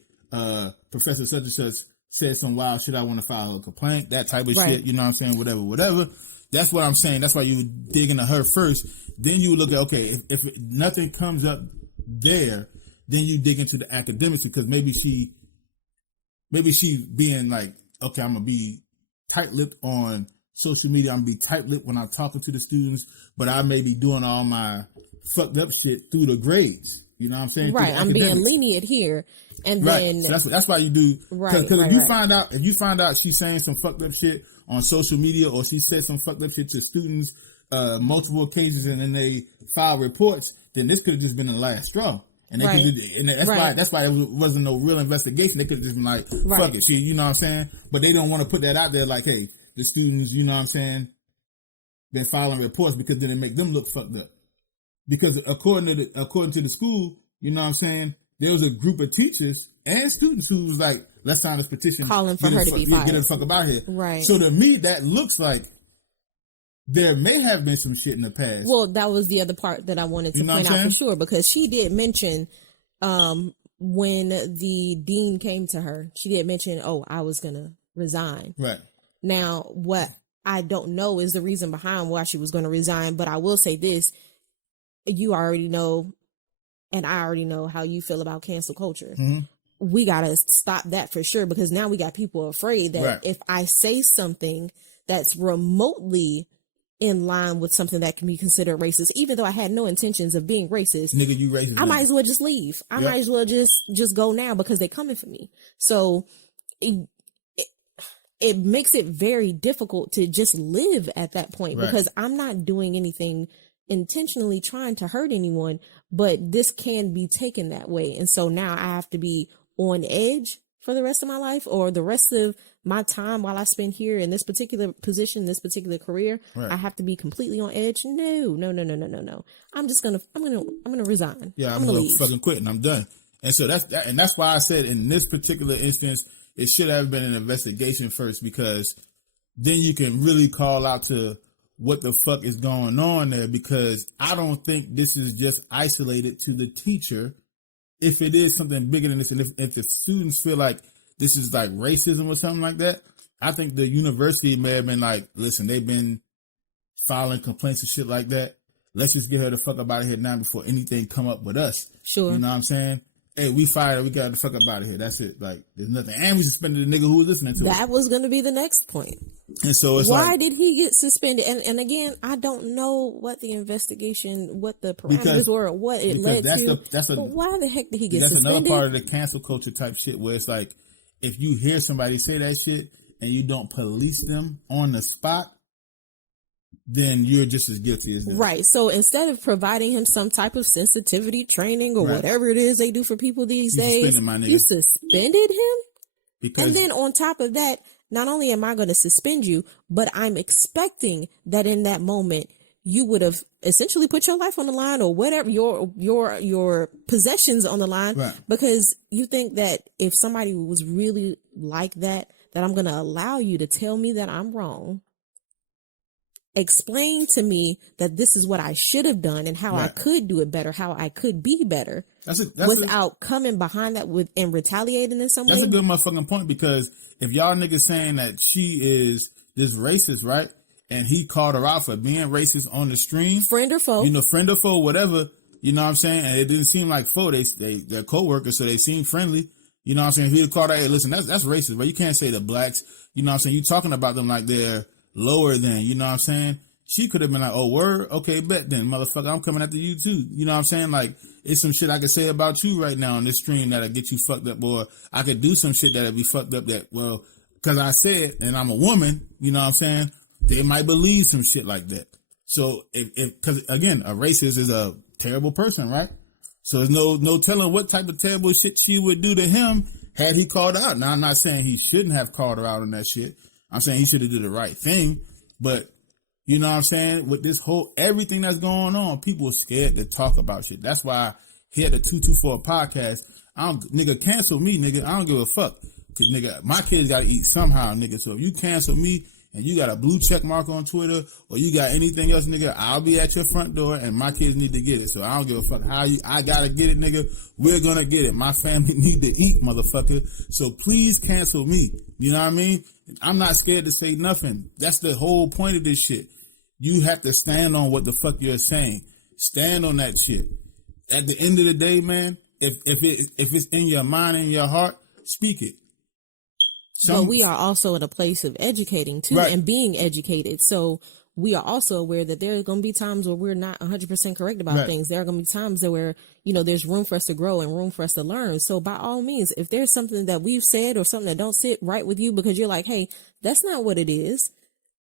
Professor such and such said some wild shit, I want to file a complaint, that type of shit, you know what I'm saying, whatever. That's what I'm saying. That's why you dig into her first. Then you look at, okay, if nothing comes up there, then you dig into the academics, because maybe she being like, okay, I'm going to be tight-lipped on social media, I'm going to be tight-lipped when I'm talking to the students, but I may be doing all my fucked up shit through the grades. You know what I'm saying? Right. I'm being lenient here. And then so that's why you do. Right. Because if you find out she's saying some fucked up shit on social media, or she said some fucked up shit to students multiple occasions, and then they file reports, then this could have just been the last straw. And they that's why it wasn't no real investigation. They could have just been like, fuck it, you know what I'm saying? But they don't want to put that out there like, hey, the students, you know what I'm saying, been filing reports, because then it make them look fucked up. Because according to the school, you know what I'm saying, there was a group of teachers and students who was like, let's sign this petition, calling for her to be fired. Get her the fuck about here. Right. So to me, that looks like there may have been some shit in the past. Well, that was the other part that I wanted to point out for sure, because she did mention when the dean came to her, she did mention, I was going to resign. Right. Now, what I don't know is the reason behind why she was going to resign, but I will say this. You already know, and I already know how you feel about cancel culture. Mm-hmm. We got to stop that for sure, because now we got people afraid that if I say something that's remotely in line with something that can be considered racist, even though I had no intentions of being racist, nigga, you racist. I might as well just leave. I might as well just go now, because they're coming for me. So it makes it very difficult to just live at that point, because I'm not doing anything intentionally trying to hurt anyone, but this can be taken that way. And so now I have to be on edge for the rest of my life, or the rest of my time while I spend here in this particular position, this particular career. I have to be completely on edge. No. I'm gonna resign. Yeah, I'm gonna fucking quit, and I'm done. And so that's why I said in this particular instance, it should have been an investigation first, because then you can really call out to what the fuck is going on there, because I don't think this is just isolated to the teacher. If it is something bigger than this, and if the students feel like this is like racism or something like that, I think the university may have been like, listen, they've been filing complaints and shit like that. Let's just get her the fuck up out of here now before anything come up with us. Sure. You know what I'm saying? Hey, we fired her. We got the fuck up out of here. That's it. Like, there's nothing. And we suspended the nigga who was listening to it. That was going to be the next point. And so it's why did he get suspended? And again, I don't know what the investigation, what the parameters were, what it led to. But why the heck did he get suspended? That's another part of the cancel culture type shit, where it's like, if you hear somebody say that shit and you don't police them on the spot, then you're just as guilty as them. Right. So instead of providing him some type of sensitivity training or whatever it is they do for people these days, you suspended him? And then on top of that, not only am I going to suspend you, but I'm expecting that in that moment, you would have essentially put your life on the line, or whatever, your possessions on the line, because you think that if somebody was really like that I'm going to allow you to tell me that I'm wrong. Explain to me that this is what I should have done and how I could do it better, how I could be better, without coming behind that and retaliating in some way. That's a good motherfucking point, because if y'all niggas saying that she is this racist, right, and he called her out for being racist on the stream, friend or foe, friend or foe, whatever, you know what I'm saying, and it didn't seem like foe, they're co-workers, so they seem friendly, You know what I'm saying? If he'd called out, hey, listen, that's racist, but you can't say the blacks, you know what I'm saying? You talking about them like they're lower than, you know what I'm saying? She could have been like, oh, word? Okay, bet then, motherfucker, I'm coming after you too. You know what I'm saying? Like, it's some shit I could say about you right now on this stream that'll get you fucked up, or I could do some shit that'll be fucked up that, well, because I said, and I'm a woman, you know what I'm saying? They might believe some shit like that. So, because again, a racist is a terrible person, right? So there's no telling what type of terrible shit she would do to him had he called her out. Now, I'm not saying he shouldn't have called her out on that shit. I'm saying he should have did the right thing. But, you know what I'm saying? With this whole, everything that's going on, people are scared to talk about shit. That's why here at the 224 podcast, nigga, cancel me, nigga. I don't give a fuck. Cause nigga, my kids gotta eat somehow, nigga. So if you cancel me, and you got a blue check mark on Twitter, or you got anything else, nigga, I'll be at your front door, and my kids need to get it. So I don't give a fuck how I gotta get it, nigga. We're gonna get it. My family need to eat, motherfucker. So please cancel me. You know what I mean? I'm not scared to say nothing. That's the whole point of this shit. You have to stand on what the fuck you're saying. Stand on that shit. At the end of the day, man, if it's in your mind and your heart, speak it. But we are also in a place of educating too, right, and being educated. So we are also aware that there are going to be times where we're not 100% correct about, right, things. There are going to be times that where, you know, there's room for us to grow and room for us to learn. So by all means, if there's something that we've said or something that don't sit right with you because you're like, hey, that's not what it is,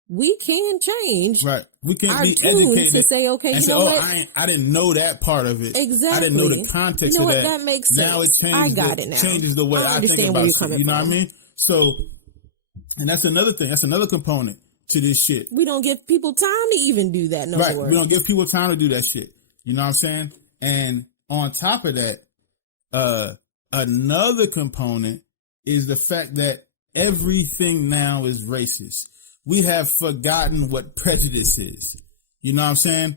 we can change. Right. We can be educated to say, okay, you know what? I didn't know that part of it. Exactly. I didn't know the context of that. That makes sense. Now it changes. I got it now. Changes the way I think about it. You know what I mean? So, and that's another thing. That's another component to this shit. We don't give people time to even do that no more. We don't give people time to do that shit. You know what I'm saying? And on top of that, another component is the fact that everything now is racist. We have forgotten what prejudice is. You know what I'm saying?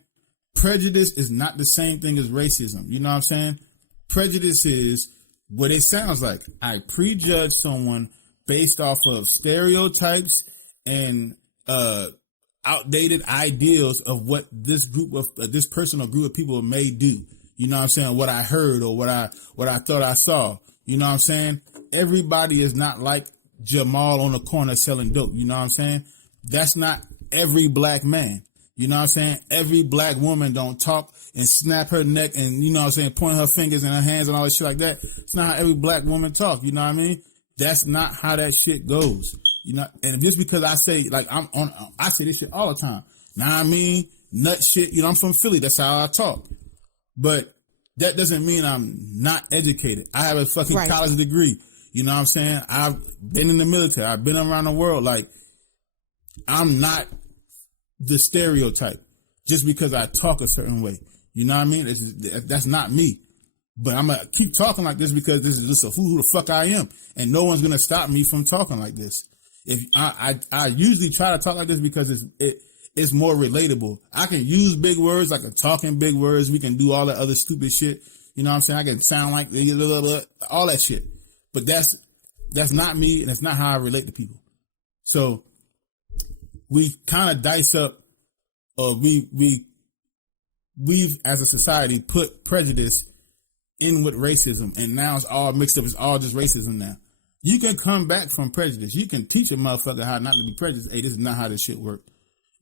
Prejudice is not the same thing as racism. You know what I'm saying? Prejudice is what it sounds like. I prejudge someone based off of stereotypes and outdated ideals of what this group of this person or group of people may do. You know what I'm saying? What I heard or what I thought I saw. You know what I'm saying? Everybody is not like Jamal on the corner selling dope. You know what I'm saying? That's not every black man. You know what I'm saying? Every black woman don't talk and snap her neck and, you know what I'm saying, point her fingers in her hands and all that shit like that. It's not how every black woman talk. You know what I mean? That's not how that shit goes. You know, and just because I say, like, I say this shit all the time. Now I mean, nut shit, you know, I'm from Philly. That's how I talk. But that doesn't mean I'm not educated. I have a fucking college degree. You know what I'm saying? I've been in the military. I've been around the world. Like, I'm not the stereotype just because I talk a certain way. You know what I mean? That's not me. But I'm going to keep talking like this because this is just who the fuck I am. And no one's going to stop me from talking like this. If I usually try to talk like this because it's more relatable. I can use big words. I can talk in big words. We can do all that other stupid shit. You know what I'm saying? I can sound like all that shit. But that's not me, and it's not how I relate to people. So we kind of dice up, or we've as a society put prejudice in with racism, and now it's all mixed up. It's all just racism now. You can come back from prejudice. You can teach a motherfucker how not to be prejudiced. Hey, this is not how this shit work.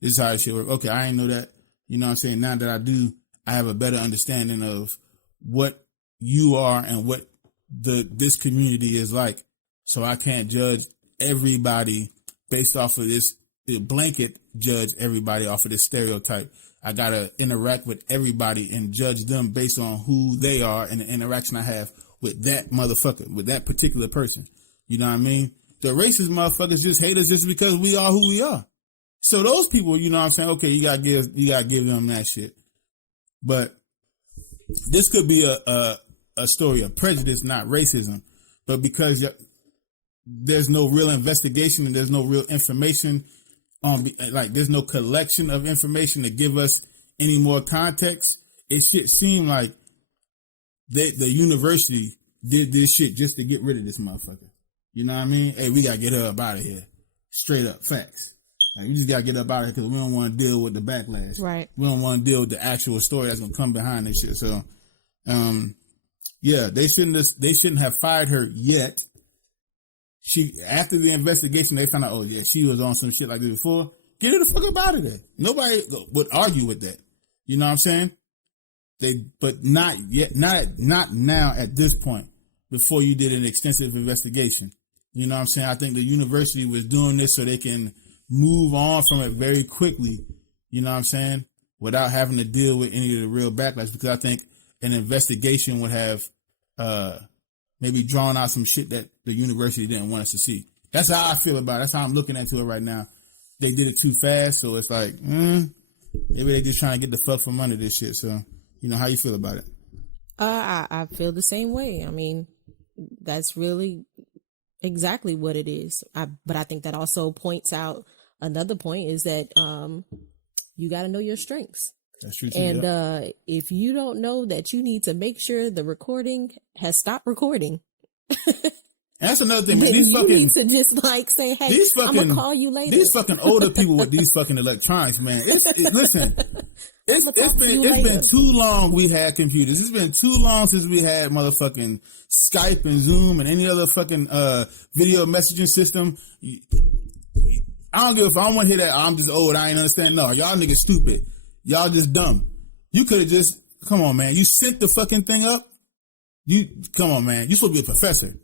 This is how this shit work. Okay, I ain't know that. You know what I'm saying? Now that I do, I have a better understanding of what you are and what this community is like. So I can't judge everybody based off of this blanket, judge everybody off of this stereotype. I gotta interact with everybody and judge them based on who they are and the interaction I have with that motherfucker, with that particular person. You know what I mean? The racist motherfuckers just hate us just because we are who we are. So those people, you know what I'm saying? Okay, you gotta give them that shit. But this could be a story of prejudice, not racism. But because there's no real investigation and there's no real information there's no collection of information to give us any more context, it shit seemed like the university did this shit just to get rid of this motherfucker. You know what I mean? Hey, we gotta get her up out of here. Straight up facts. Like, we just gotta get up out of here because we don't want to deal with the backlash. Right. We don't want to deal with the actual story that's gonna come behind this shit. So, Yeah, they shouldn't have fired her yet. After the investigation, they found out, oh yeah, she was on some shit like this before. Get her the fuck up out of there. Nobody would argue with that. You know what I'm saying? But not yet, not now at this point. Before you did an extensive investigation, you know what I'm saying? I think the university was doing this so they can move on from it very quickly. You know what I'm saying? Without having to deal with any of the real backlash, because I think an investigation would have maybe drawn out some shit that the university didn't want us to see. That's how I feel about it. That's how I'm looking into it right now. They did it too fast, so it's like, maybe they just trying to get the fuck from under this shit. So, you know, how you feel about it? I feel the same way. I mean, that's really exactly what it is. But I think that also points out another point is that you got to know your strengths. That's true too, and if you don't know that you need to make sure the recording has stopped recording. That's another thing, man. You need to just like say, hey, I'm going to call you later. These fucking older people with these fucking electronics, man. Listen, it's been too long we had computers. It's been too long since we had motherfucking Skype and Zoom and any other fucking video messaging system. I don't give a fuck. I don't want to hear that. I'm just old. I ain't understand. No, y'all niggas stupid. Y'all just dumb. You could have just, come on, man. You sent the fucking thing up. Come on, man. You supposed to be a professor.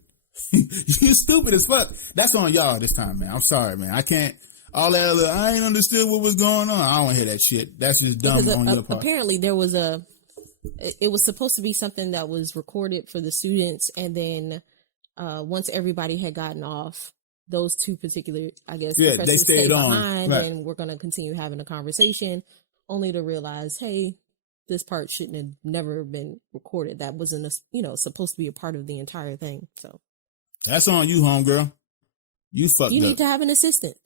You stupid as fuck. That's on y'all this time, man. I'm sorry, man. I can't. All that other, I ain't understood what was going on. I don't want to hear that shit. That's just dumb on your part. Apparently there was it was supposed to be something that was recorded for the students. And then once everybody had gotten off, those two particular, I guess, professors they stayed on behind, right. And we're going to continue having a conversation only to realize, hey, this part shouldn't have never been recorded. That wasn't, supposed to be a part of the entire thing. So. That's on you, homegirl. You fucked up. You need to have an assistant.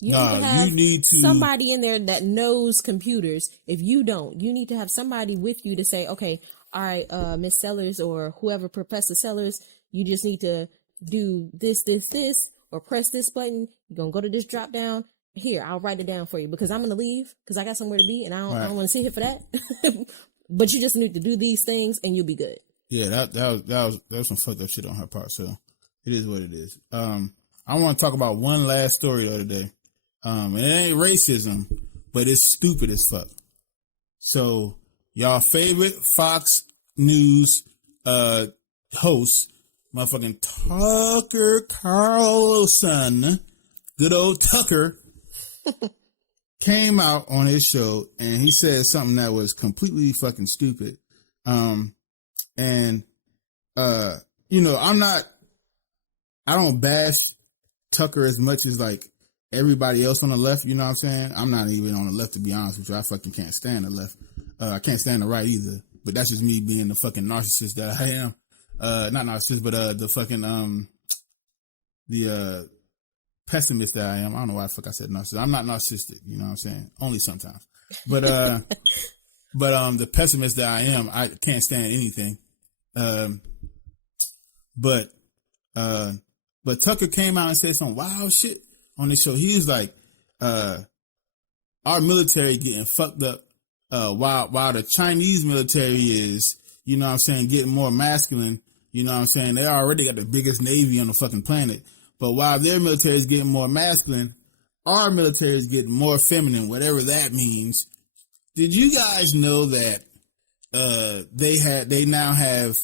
You need to have somebody in there that knows computers. If you don't, you need to have somebody with you to say, okay, all right, Miss Sellers or whoever, Professor Sellers, you just need to do this, or press this button. You're going to go to this drop down. Here, I'll write it down for you because I'm going to leave because I got somewhere to be and I don't want to sit here for that. But you just need to do these things and you'll be good. Yeah, that was some fucked up shit on her part. So it is what it is. I want to talk about one last story the other day. And it ain't racism, but it's stupid as fuck. So y'all favorite Fox News host, motherfucking Tucker Carlson, good old Tucker, came out on his show and he said something that was completely fucking stupid. I don't bash Tucker as much as like everybody else on the left, you know what I'm saying? I'm not even on the left, to be honest with you. I fucking can't stand the left. I can't stand the right either. But that's just me being the fucking narcissist that I am. Not narcissist, but the fucking the pessimist that I am. I don't know why the fuck I said narcissist. I'm not narcissistic, you know what I'm saying? Only sometimes. But the pessimist that I am, I can't stand anything. But Tucker came out and said some wild shit on this show. He was like, our military getting fucked up, while the Chinese military is, you know what I'm saying, getting more masculine, you know what I'm saying? They already got the biggest navy on the fucking planet. But while their military is getting more masculine, our military is getting more feminine, whatever that means. Did you guys know that they now have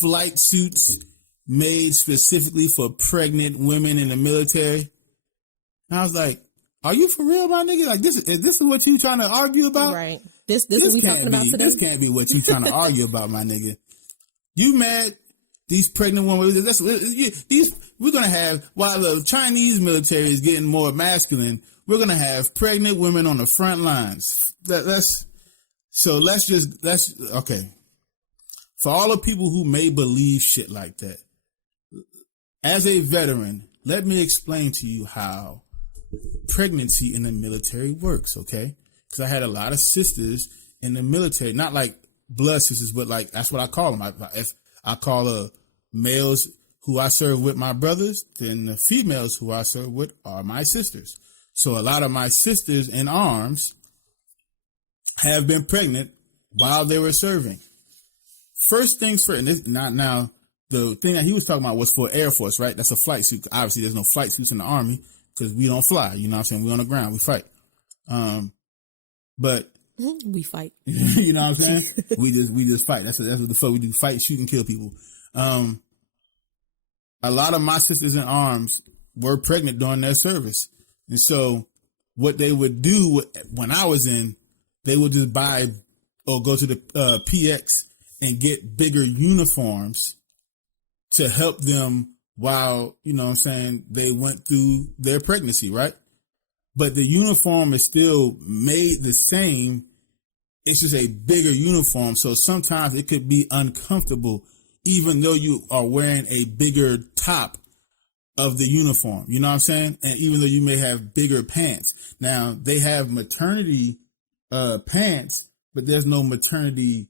flight suits made specifically for pregnant women in the military? And I was like, are you for real, my nigga? Like, this is what you trying to argue about? Right. This what we talking about today? This can't be what you trying to argue about, my nigga. You mad? These pregnant women, we're going to have, while the Chinese military is getting more masculine, we're going to have pregnant women on the front lines. Okay. For all the people who may believe shit like that, as a veteran, let me explain to you how pregnancy in the military works, okay? Because I had a lot of sisters in the military, not like blood sisters, but like, that's what I call them. If I call males who I serve with my brothers, then the females who I serve with are my sisters. So a lot of my sisters in arms have been pregnant while they were serving. first things first, and this now the thing that he was talking about was for Air Force, right? That's a flight suit. Obviously, there's no flight suits in the Army because we don't fly. You know what I'm saying? We on the ground, we fight. But we fight. You know what I'm saying? we just fight. That's what the fuck we do. Fight, shoot, and kill people. A lot of my sisters in arms were pregnant during their service, and so what they would do when I was in, they would just buy or go to the PX and get bigger uniforms to help them while, you know what I'm saying, they went through their pregnancy, right? But the uniform is still made the same. It's just a bigger uniform. So sometimes it could be uncomfortable, even though you are wearing a bigger top of the uniform. You know what I'm saying? And even though you may have bigger pants. Now, they have maternity pants, but there's no maternity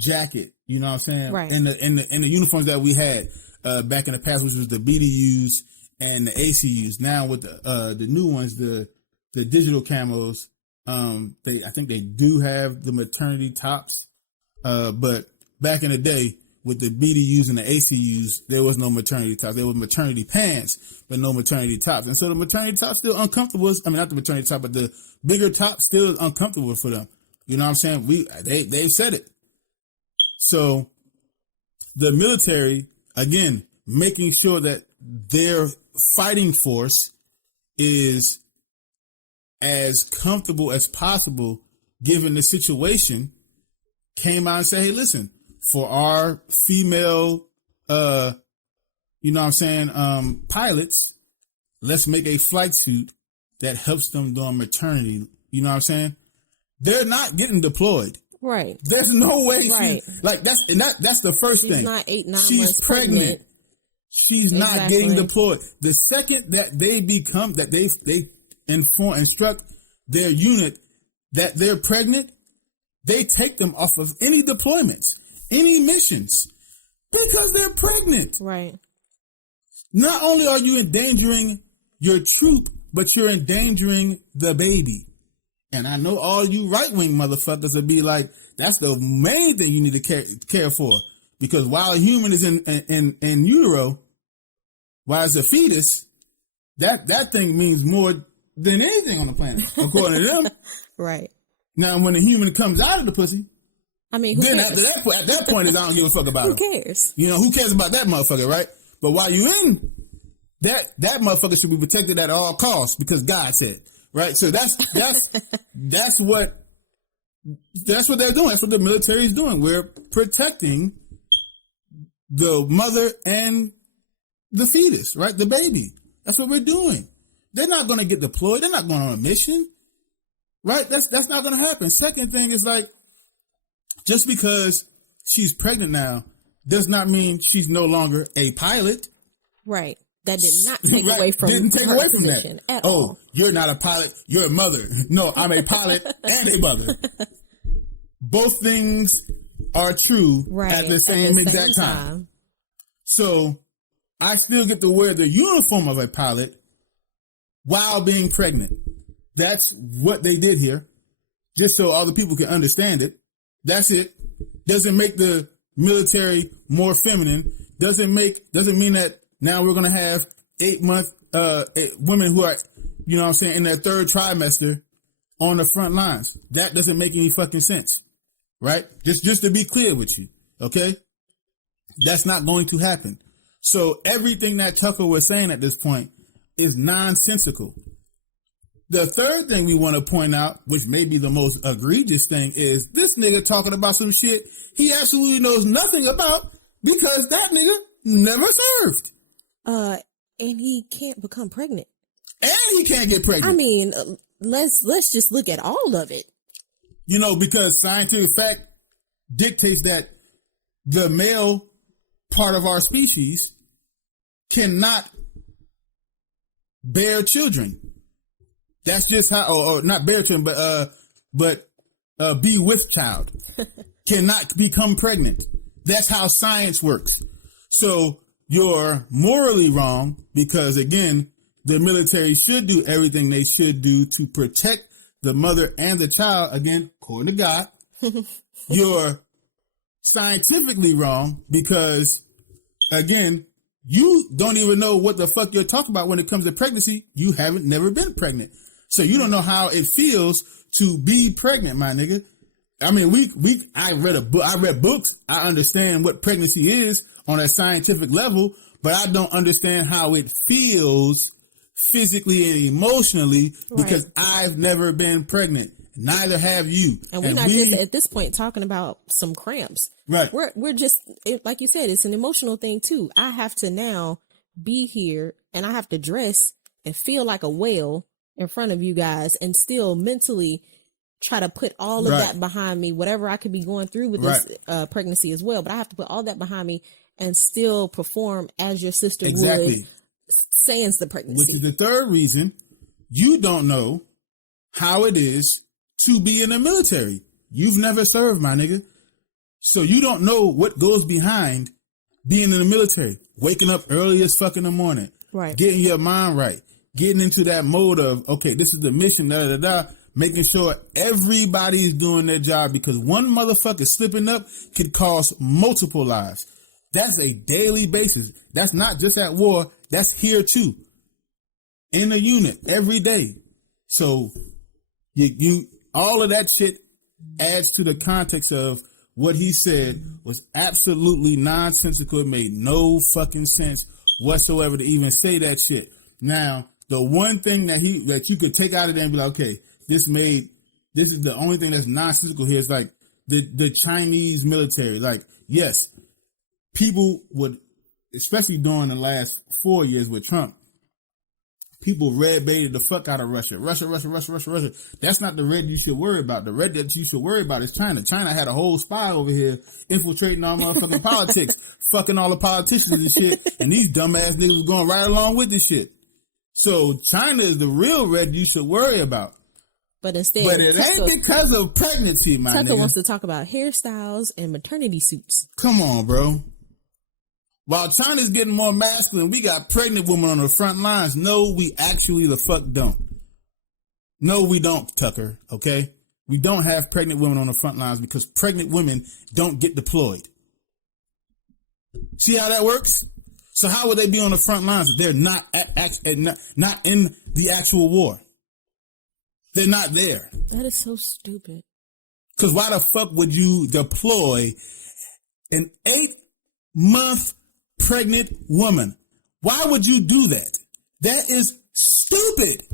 jacket. You know what I'm saying? Right. In the uniforms that we had back in the past, which was the BDUs and the ACUs. Now with the new ones, the digital camos, I think they do have the maternity tops. But back in the day with the BDUs and the ACUs, there was no maternity tops. There was maternity pants, but no maternity tops. And so the maternity top still uncomfortable. I mean, not the maternity top, but the bigger top still is uncomfortable for them. You know what I'm saying? They've said it. So the military, again, making sure that their fighting force is as comfortable as possible given the situation, came out and said, hey, listen, for our female, you know what I'm saying, pilots, let's make a flight suit that helps them during maternity. You know what I'm saying? They're not getting deployed. Right. There's no way. Right. That's the first thing. She's not 8-9 months She's pregnant. She's not getting deployed. The second that they instruct their unit that they're pregnant, they take them off of any deployments, any missions, because they're pregnant. Right. Not only are you endangering your troop, but you're endangering the baby. And I know all you right-wing motherfuckers will be like, that's the main thing you need to care for. Because while a human is in utero, while it's a fetus, that thing means more than anything on the planet, according to them. Right. Now, when the human comes out of the pussy, I mean, who cares? at that point is I don't give a fuck about Who cares? You know, who cares about that motherfucker, right? But while you're in, that motherfucker should be protected at all costs because God said, right? So that's what they're doing. That's what the military is doing. We're protecting the mother and the fetus, right? The baby. That's what we're doing. They're not going to get deployed. They're not going on a mission, right? That's not going to happen. Second thing is like, just because she's pregnant now does not mean she's no longer a pilot. Right. That did not take away from that at all. You're not a pilot. You're a mother. No, I'm a pilot and a mother. Both things are true at the same exact time. So I still get to wear the uniform of a pilot while being pregnant. That's what they did here. Just so other people can understand it. That's it. Doesn't make the military more feminine. Doesn't mean that now we're going to have 8-month women who are, you know what I'm saying, in their third trimester on the front lines. That doesn't make any fucking sense. Right? Just to be clear with you. Okay? That's not going to happen. So everything that Tucker was saying at this point is nonsensical. The third thing we want to point out, which may be the most egregious thing, is this nigga talking about some shit he absolutely knows nothing about because that nigga never served. And he can't become pregnant. And he can't get pregnant. I mean, let's just look at all of it. You know, because scientific fact dictates that the male part of our species cannot bear children. That's just how, or not bear children, but be with child. Cannot become pregnant. That's how science works. So you're morally wrong because, again, the military should do everything they should do to protect the mother and the child, again, according to God. You're scientifically wrong because, again, you don't even know what the fuck you're talking about when it comes to pregnancy. You haven't never been pregnant. So you don't know how it feels to be pregnant, my nigga. I mean, I read books. I understand what pregnancy is on a scientific level, but I don't understand how it feels physically and emotionally because I've never been pregnant. Neither have you. And we're not just at this point talking about some cramps. Right. We're just, like you said, it's an emotional thing too. I have to now be here and I have to dress and feel like a whale in front of you guys and still mentally try to put all of that behind me, whatever I could be going through with this pregnancy as well. But I have to put all that behind me and still perform as your sister would sans the pregnancy. Which is the third reason you don't know how it is to be in the military. You've never served, my nigga. So you don't know what goes behind being in the military. Waking up early as fuck in the morning. Right. Getting your mind right. Getting into that mode of, okay, this is the mission, making sure everybody's doing their job because one motherfucker slipping up could cost multiple lives. That's a daily basis. That's not just at war. That's here too. In a unit every day. So you all of that shit adds to the context of what he said was absolutely nonsensical. It made no fucking sense whatsoever to even say that shit. Now, the one thing that you could take out of there and be like, okay, this is the only thing that's nonsensical here is like the Chinese military. Like, yes, people would, especially during the last 4 years with Trump, people red baited the fuck out of Russia. Russia. That's not the red you should worry about. The red that you should worry about is China. China had a whole spy over here infiltrating all motherfucking politics, fucking all the politicians and shit. And these dumbass niggas was going right along with this shit. So China is the real red you should worry about. But instead, it ain't because of pregnancy, my nigga. Tucker wants to talk about hairstyles and maternity suits. Come on, bro. While China's getting more masculine, we got pregnant women on the front lines. No, we actually the fuck don't. No, we don't, Tucker, okay? We don't have pregnant women on the front lines because pregnant women don't get deployed. See how that works? So how would they be on the front lines if they're not in the actual war? They're not there. That is so stupid. Because why the fuck would you deploy an 8-month pregnant woman? Why would you do that? That is stupid.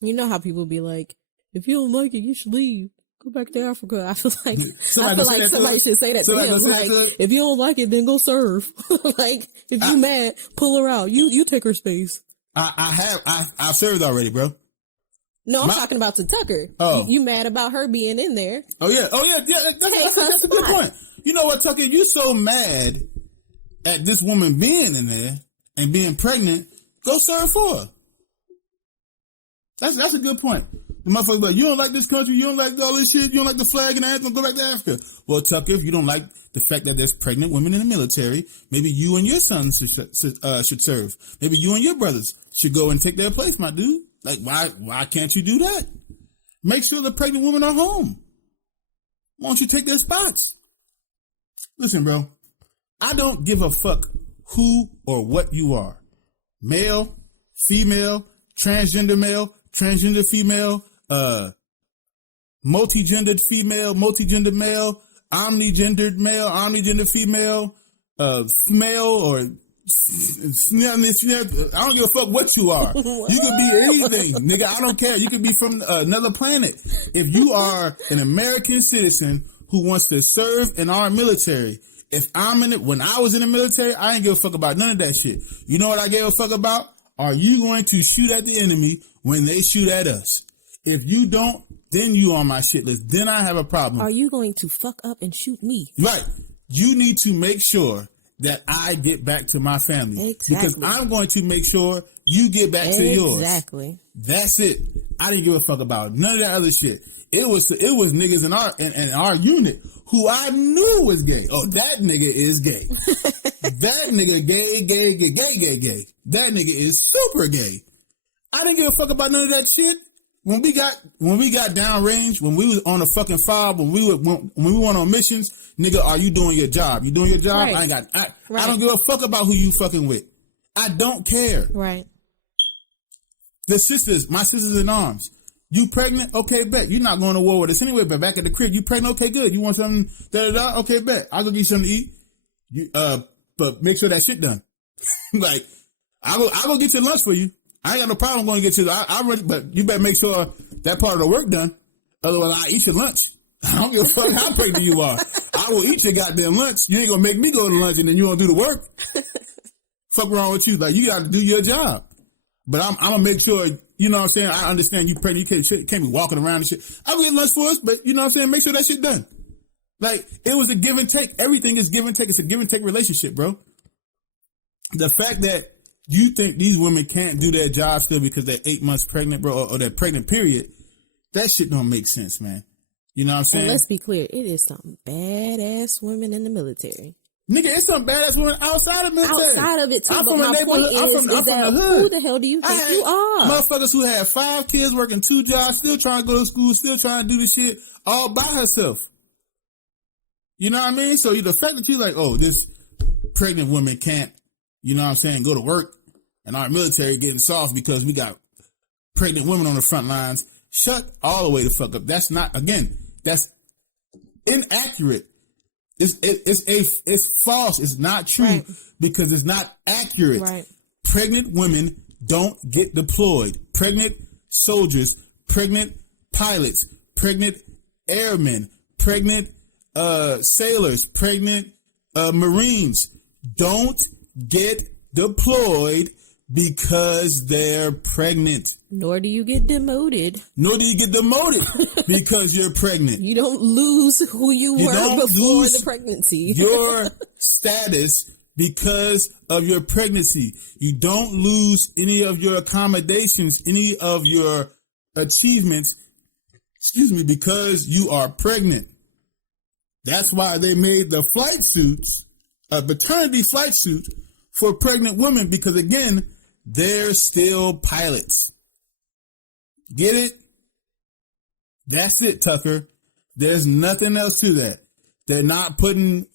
You know how people be like, if you don't like it, you should leave. Go back to Africa. I feel like somebody should say that to him. Like, if you don't like it, then go serve. Like, if you mad, pull her out. You take her space. I've served already, bro. No, I'm talking about to Tucker. Oh. You mad about her being in there. Oh, yeah. That's a good point. You know what, Tucker? You so mad at this woman being in there and being pregnant, go serve for her. That's a good point. The motherfucker's like, you don't like this country, you don't like all this shit, you don't like the flag and the anthem, go back to Africa. Well, Tucker, if you don't like the fact that there's pregnant women in the military, maybe you and your sons should serve. Maybe you and your brothers should go and take their place, my dude. Like, why can't you do that? Make sure the pregnant women are home. Why don't you take their spots? Listen, bro, I don't give a fuck who or what you are. Male, female, transgender female, multi-gendered female, multi-gendered male, omni-gendered male, omni-gendered female, male or I don't give a fuck what you are. You could be anything, nigga. I don't care. You could be from another planet. If you are an American citizen who wants to serve in our military, when I was in the military, I ain't give a fuck about none of that shit. You know what I gave a fuck about? Are you going to shoot at the enemy when they shoot at us? If you don't, then you on my shit list. Then I have a problem. Are you going to fuck up and shoot me? Right. You need to make sure that I get back to my family. Exactly. Because I'm going to make sure you get back to yours. Exactly. That's it. I didn't give a fuck about none of that other shit. It was niggas in our unit who I knew was gay. Oh, that nigga is gay. That nigga gay. That nigga is super gay. I didn't give a fuck about none of that shit. when we got downrange, when we was on the fucking fob, when we went on missions, nigga, are you doing your job? You doing your job? Right. I don't give a fuck about who you fucking with. I don't care. Right. My sisters in arms. You pregnant? Okay, bet. You're not going to war with us anyway, but back at the crib, you pregnant? Okay, good. You want something? Da-da-da? Okay, bet. I'll go get you something to eat. But make sure that shit done. Like, I'll go get your lunch for you. I ain't got no problem going to get you. But you better make sure that part of the work done. Otherwise, I'll eat your lunch. I don't give a fuck how pregnant you are. I will eat your goddamn lunch. You ain't going to make me go to lunch and then you won't do the work. Fuck wrong with you? Like, you got to do your job. But I'm going to make sure, you know what I'm saying? I understand you pregnant. You can't be walking around and shit. I'll get lunch for us, but you know what I'm saying? Make sure that shit done. Like, it was a give and take. Everything is give and take. It's a give and take relationship, bro. The fact that you think these women can't do their job still because they're 8 months pregnant, bro, or they're pregnant, period, that shit don't make sense, man. You know what I'm saying? And let's be clear. It is some badass women in the military. Nigga, it's some badass women outside of military. Outside of it, too. I'm but from my point is that who the hell do you think you are? Motherfuckers who had 5 kids working 2 jobs, still trying to go to school, still trying to do this shit all by herself. You know what I mean? So the fact that you're like, oh, this pregnant woman can't, you know what I'm saying, go to work, and our military getting soft because we got pregnant women on the front lines, shut all the way the fuck up. That's not, again, that's inaccurate. It's false. It's not true, right, because it's not accurate. Right. Pregnant women don't get deployed. Pregnant soldiers, pregnant pilots, pregnant airmen, pregnant sailors, pregnant Marines don't get deployed because they're pregnant. Nor do you get demoted. Because you're pregnant. You don't lose who you were before the pregnancy. Your status because of your pregnancy. You don't lose any of your accommodations, any of your achievements, because you are pregnant. That's why they made the flight suits, a maternity flight suit for pregnant women, because again, they're still pilots. Get it? That's it, Tucker. There's nothing else to that. They're not putting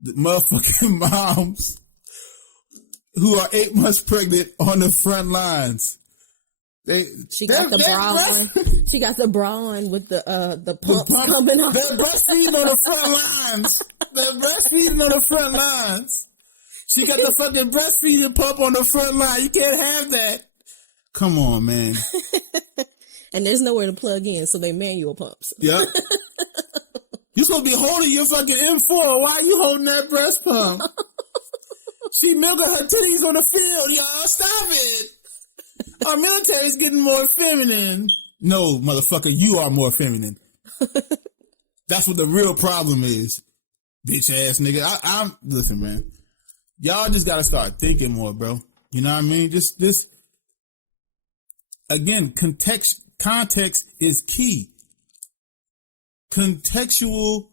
the motherfucking moms who are 8 months pregnant on the front lines. She got the bra on. She got the bra on with the pump coming off. They're breastfeeding on the front lines. She got the fucking breastfeeding pump on the front line. You can't have that. Come on, man. And there's nowhere to plug in, so they manual pumps. Yep. You're supposed to be holding your fucking M4. Why are you holding that breast pump? She milking her titties on the field, y'all. Stop it. Our military is getting more feminine. No, motherfucker, you are more feminine. That's what the real problem is. Bitch ass nigga. Listen, man. Y'all just gotta start thinking more, bro. You know what I mean? Just again, context is key. Contextual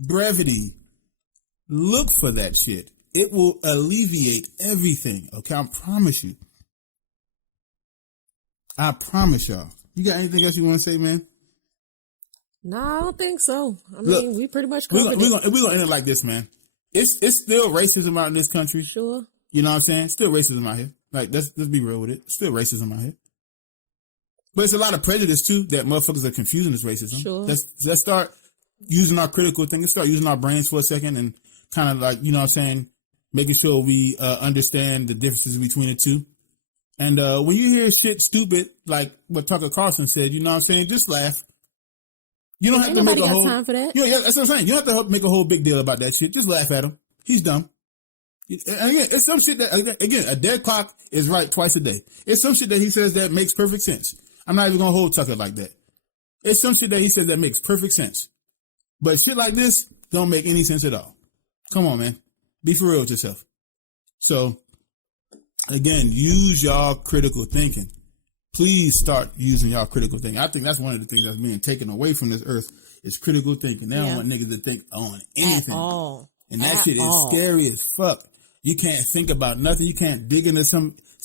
brevity. Look for that shit. It will alleviate everything. Okay, I promise you. I promise y'all. You got anything else you want to say, man? No, I don't think so. I mean, we pretty much covered it. We're gonna end it like this, man. It's still racism out in this country. Sure. You know what I'm saying? Still racism out here. Like, let's be real with it. Still racism out here. But it's a lot of prejudice, too, that motherfuckers are confusing as racism. Sure. Let's start using our critical thinking. Let's start using our brains for a second and kind of like, you know what I'm saying, making sure we understand the differences between the two. And when you hear shit stupid, like what Tucker Carlson said, you know what I'm saying, just laugh. You don't have to make a whole time for that. Yeah, that's what I'm saying. You don't have to make a whole big deal about that shit. Just laugh at him. He's dumb. And again, it's some shit that a dead clock is right twice a day. It's some shit that he says that makes perfect sense. I'm not even gonna hold Tucker like that. It's some shit that he says that makes perfect sense. But shit like this don't make any sense at all. Come on, man. Be for real with yourself. So again, use y'all critical thinking. Please start using y'all critical thinking. I think that's one of the things that's being taken away from this earth is critical thinking. They don't want niggas to think on anything. At all. And that shit is scary as fuck. You can't think about nothing. You can't dig into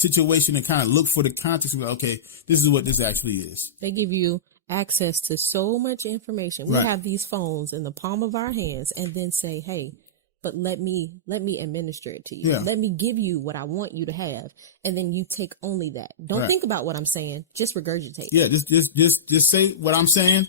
situation and kind of look for the context. Okay, this is what this actually is. They give you access to so much information. We have these phones in the palm of our hands, and then say, hey, but let me administer it to you. Yeah. Let me give you what I want you to have, and then you take only that. Don't think about what I'm saying. Just regurgitate. Yeah, just say what I'm saying,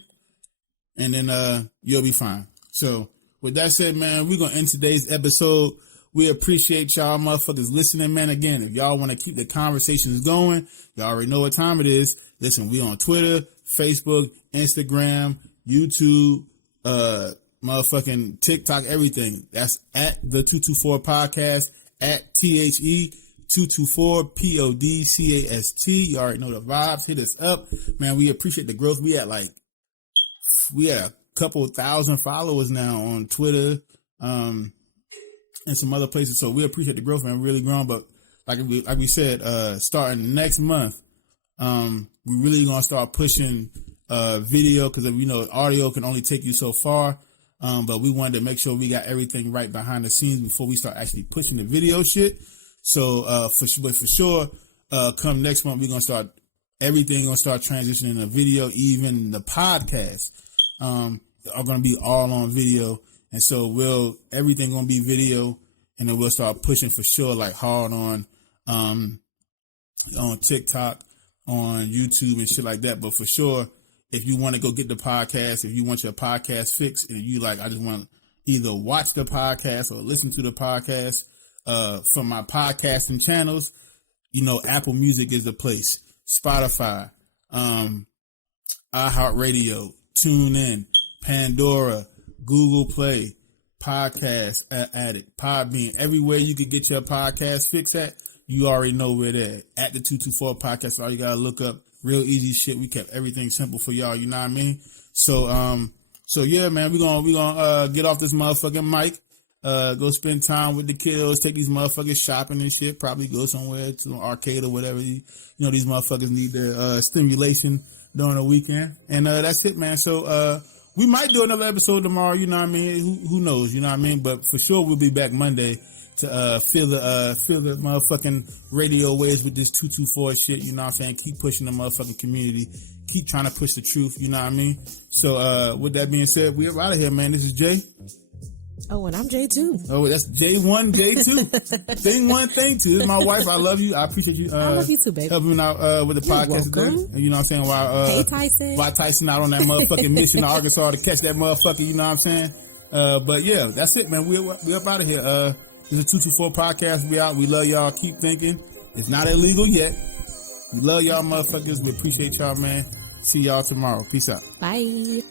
and then you'll be fine. So with that said, man, we're gonna end today's episode. We appreciate y'all motherfuckers listening, man. Again, if y'all want to keep the conversations going, y'all already know what time it is. Listen, we on Twitter, Facebook, Instagram, YouTube, motherfucking TikTok, everything. That's at the 224 podcast, at THE224 PODCAST. You already know the vibes. Hit us up, man. We appreciate the growth. We had a couple thousand followers now on Twitter, and some other places. So we appreciate the growth, man. Really grown. But like we said, starting next month, we really gonna start pushing video, because audio can only take you so far. But we wanted to make sure we got everything right behind the scenes before we start actually pushing the video shit. So for sure, come next month, everything gonna start transitioning to video. Even the podcast are gonna be all on video, and so everything gonna be video, and then we'll start pushing for sure, like hard on TikTok, on YouTube and shit like that. But for sure, if you want to go get the podcast, if you want your podcast fixed, and you I just want to either watch the podcast or listen to the podcast from my podcasting channels, Apple Music is the place, Spotify, iHeartRadio, TuneIn, Pandora, Google Play, Podcast Addict, Podbean, everywhere you could get your podcast fix at, you already know where they're at the 224 podcast. All you gotta look up. Real easy shit. We kept everything simple for y'all. You know what I mean? So yeah, man, we gonna get off this motherfucking mic. Go spend time with the kiddos. Take these motherfuckers shopping and shit. Probably go somewhere to an arcade or whatever. These motherfuckers need their stimulation during the weekend. And that's it, man. So we might do another episode tomorrow. You know what I mean? Who knows? You know what I mean? But for sure, we'll be back Monday to fill the motherfucking radio waves with this 224 shit. You know what I'm saying? Keep pushing the motherfucking community. Keep trying to push the truth. You know what I mean? So with that being said, we're out of here, man. This is Jay. Oh, and I'm Jay too. Oh, that's J1, J2. Thing one, thing two. This is my wife. I love you. I appreciate you. I love you too, baby. Helping out with the podcast today. You know what I'm saying? Hey, Tyson. Why Tyson out on that motherfucking mission to Arkansas to catch that motherfucker? You know what I'm saying? But yeah, that's it, man. We're up out of here. This is 224 podcast. We out. We love y'all. Keep thinking. It's not illegal yet. We love y'all, motherfuckers. We appreciate y'all, man. See y'all tomorrow. Peace out. Bye.